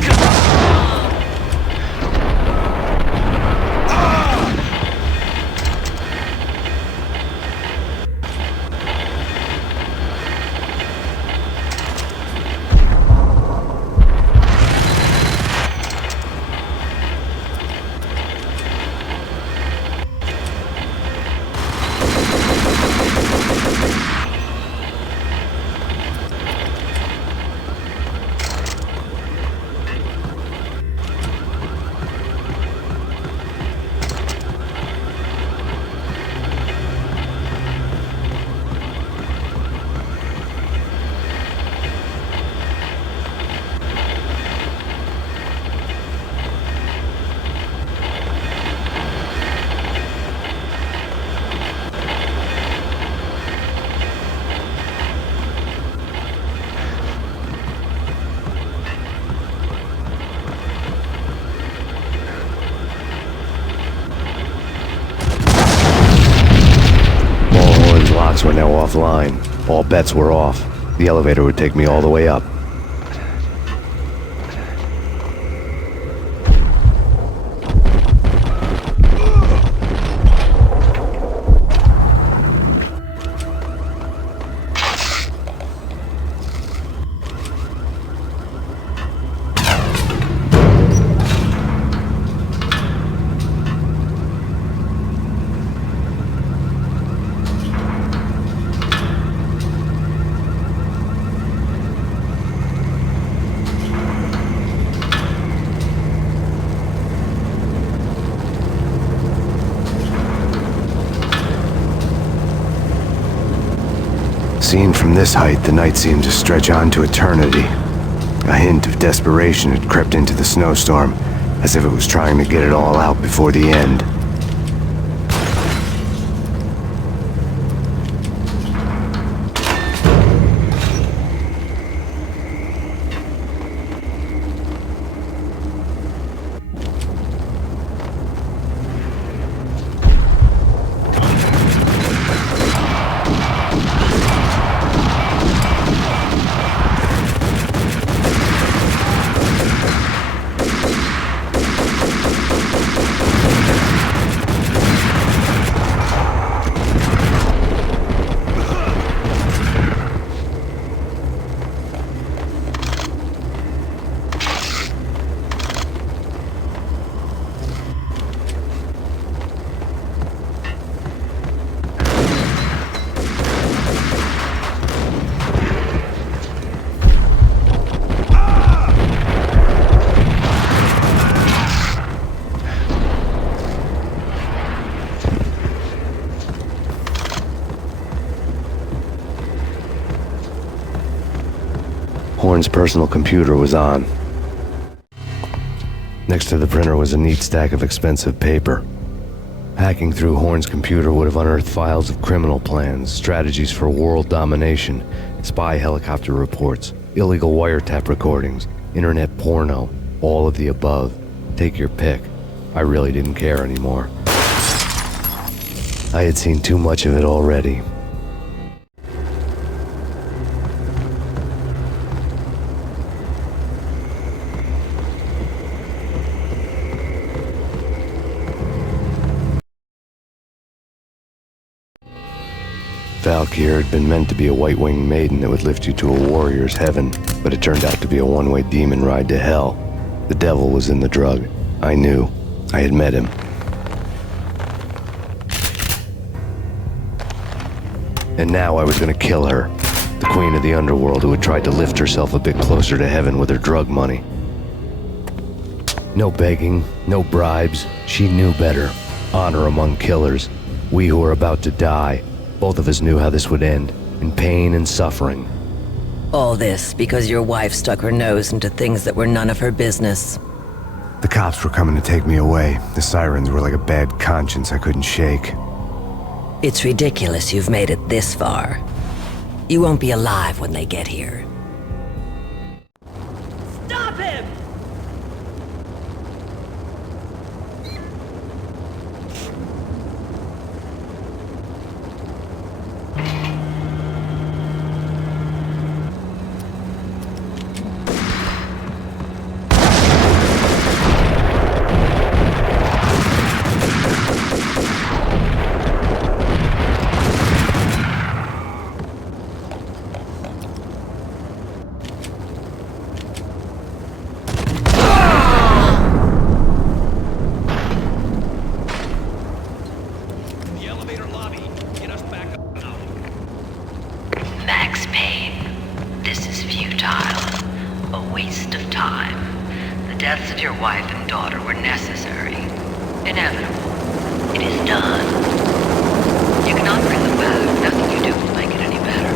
Were now offline. All bets were off. The elevator would take me all the way up. Seen from this height, the night seemed to stretch on to eternity. A hint of desperation had crept into the snowstorm, as if it was trying to get it all out before the end. Horn's personal computer was on. Next to the printer was a neat stack of expensive paper. Hacking through Horn's computer would have unearthed files of criminal plans, strategies for world domination, spy helicopter reports, illegal wiretap recordings, internet porno, all of the above. Take your pick. I really didn't care anymore. I had seen too much of it already. Valkyr had been meant to be a white-winged maiden that would lift you to a warrior's heaven, but it turned out to be a one-way demon ride to hell. The devil was in the drug. I knew. I had met him. And now I was gonna kill her. The queen of the underworld who had tried to lift herself a bit closer to heaven with her drug money. No begging, no bribes. She knew better. Honor among killers. We who were about to die. Both of us knew how this would end, in pain and suffering. All this because your wife stuck her nose into things that were none of her business. The cops were coming to take me away. The sirens were like a bad conscience I couldn't shake. It's ridiculous you've made it this far. You won't be alive when they get here. Stop him! Max Payne, this is futile. A waste of time. The deaths of your wife and daughter were necessary. Inevitable. It is done. You cannot bring them back. Nothing you do will make it any better.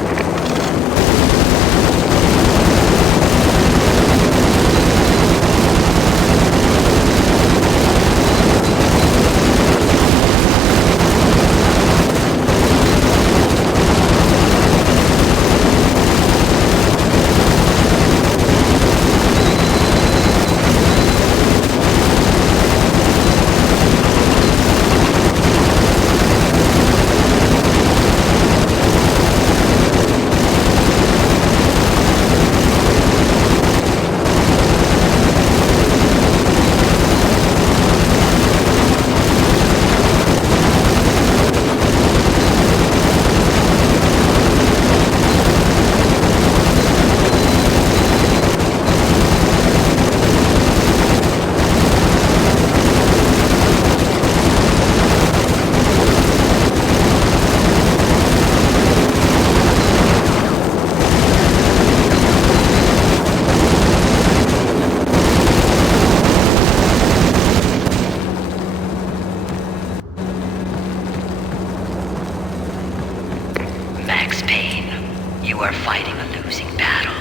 You are fighting a losing battle.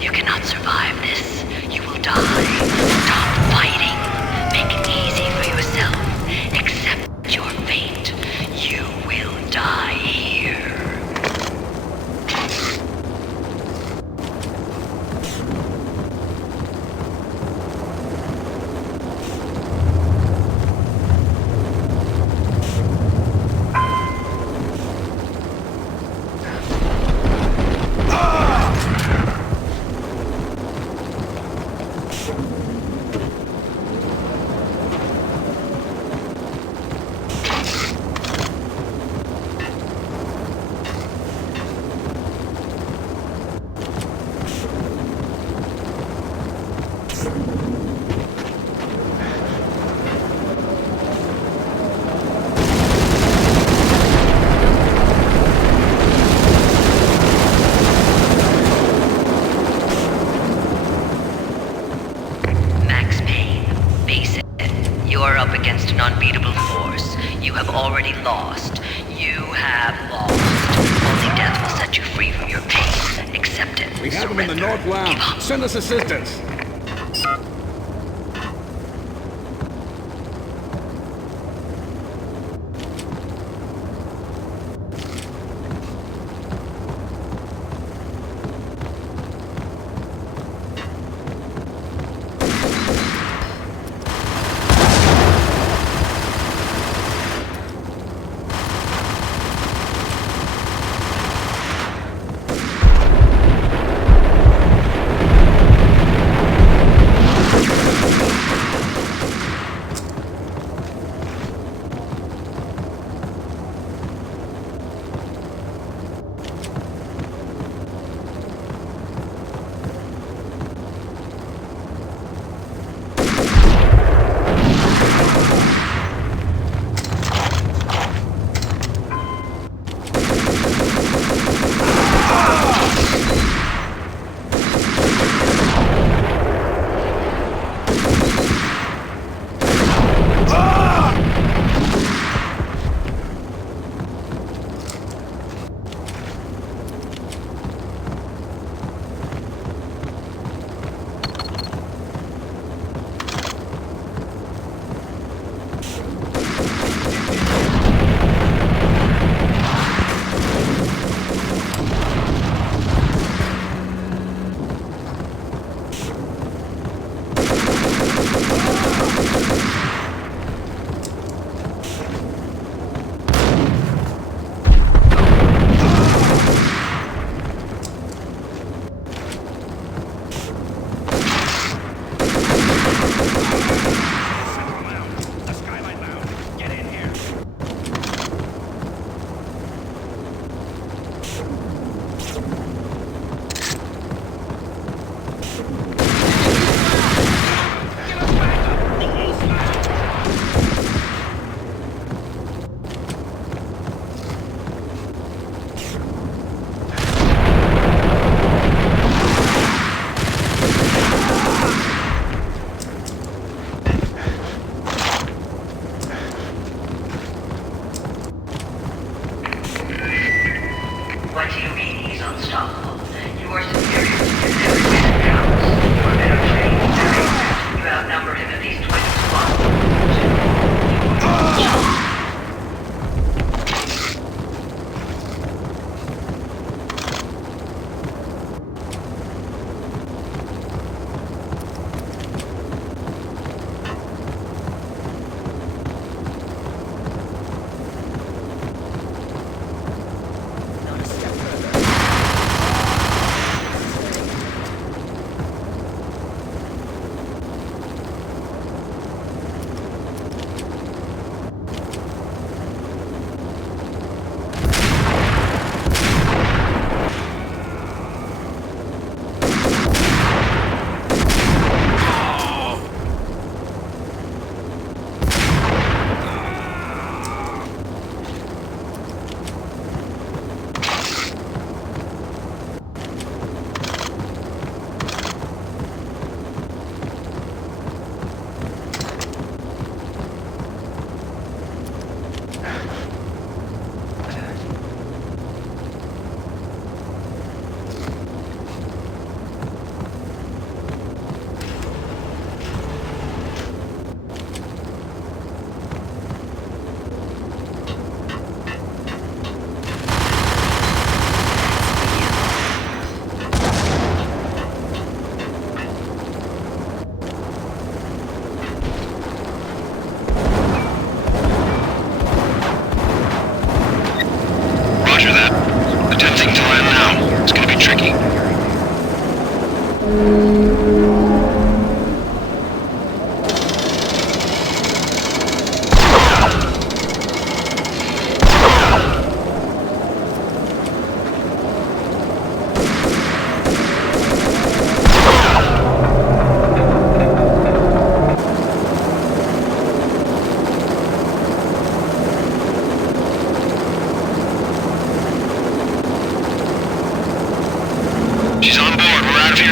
You cannot survive this. You will die. Stop fighting. Make it easy for yourself. Accept your fate. You will die here. Against an unbeatable force. You have already lost. You have lost. Only death will set you free from your pain. Accept it. We have them in the North Lounge. Send us assistance. RTOB is unstoppable. You are superior to him in every way that counts. You are better trained, better equipped. You outnumber him at least 20 to 1.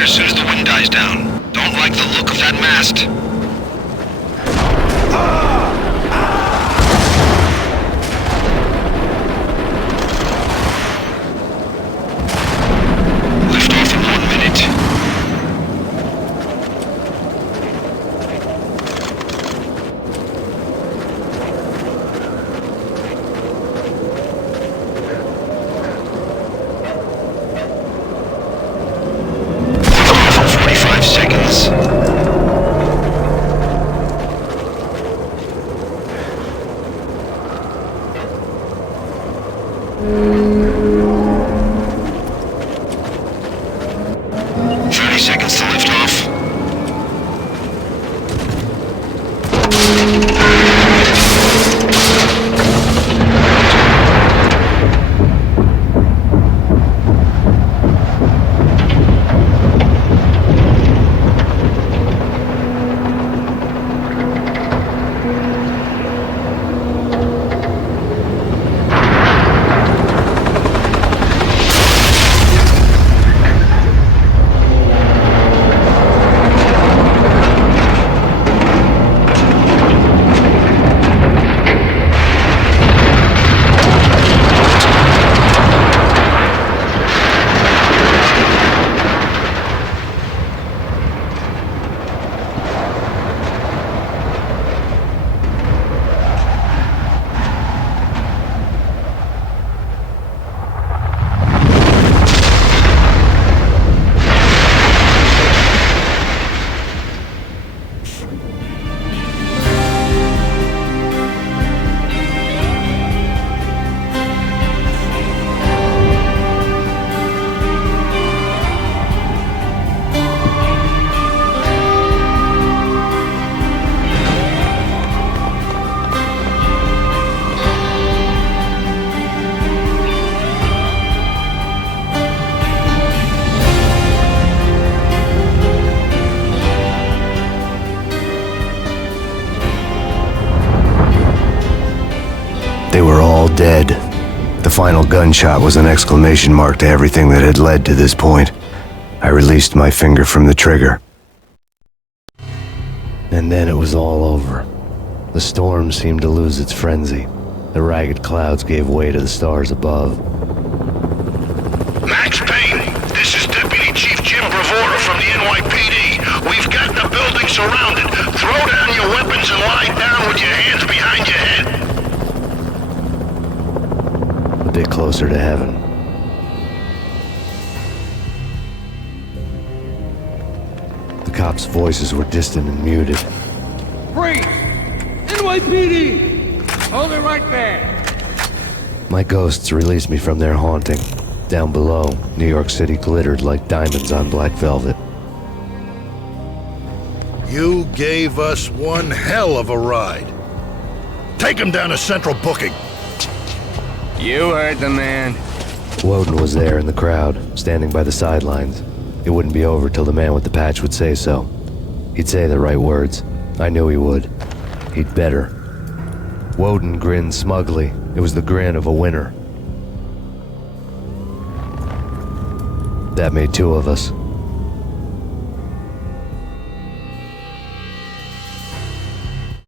As soon as the wind dies down. Don't like the look of that mast. Lift off in 1 minute. They were all dead. The final gunshot was an exclamation mark to everything that had led to this point. I released my finger from the trigger. And then it was all over. The storm seemed to lose its frenzy. The ragged clouds gave way to the stars above. Max Payne, this is Deputy Chief Jim Bravura from the NYPD. We've got the building surrounded. Throw down your weapons and lie down with your hands behind your head. A bit closer to heaven. The cops' voices were distant and muted. Freeze! NYPD! Hold it right there! My ghosts released me from their haunting. Down below, New York City glittered like diamonds on black velvet. You gave us one hell of a ride. Take him down to Central Booking. You heard the man. Woden was there in the crowd, standing by the sidelines. It wouldn't be over till the man with the patch would say so. He'd say the right words. I knew he would. He'd better. Woden grinned smugly. It was the grin of a winner. That made two of us.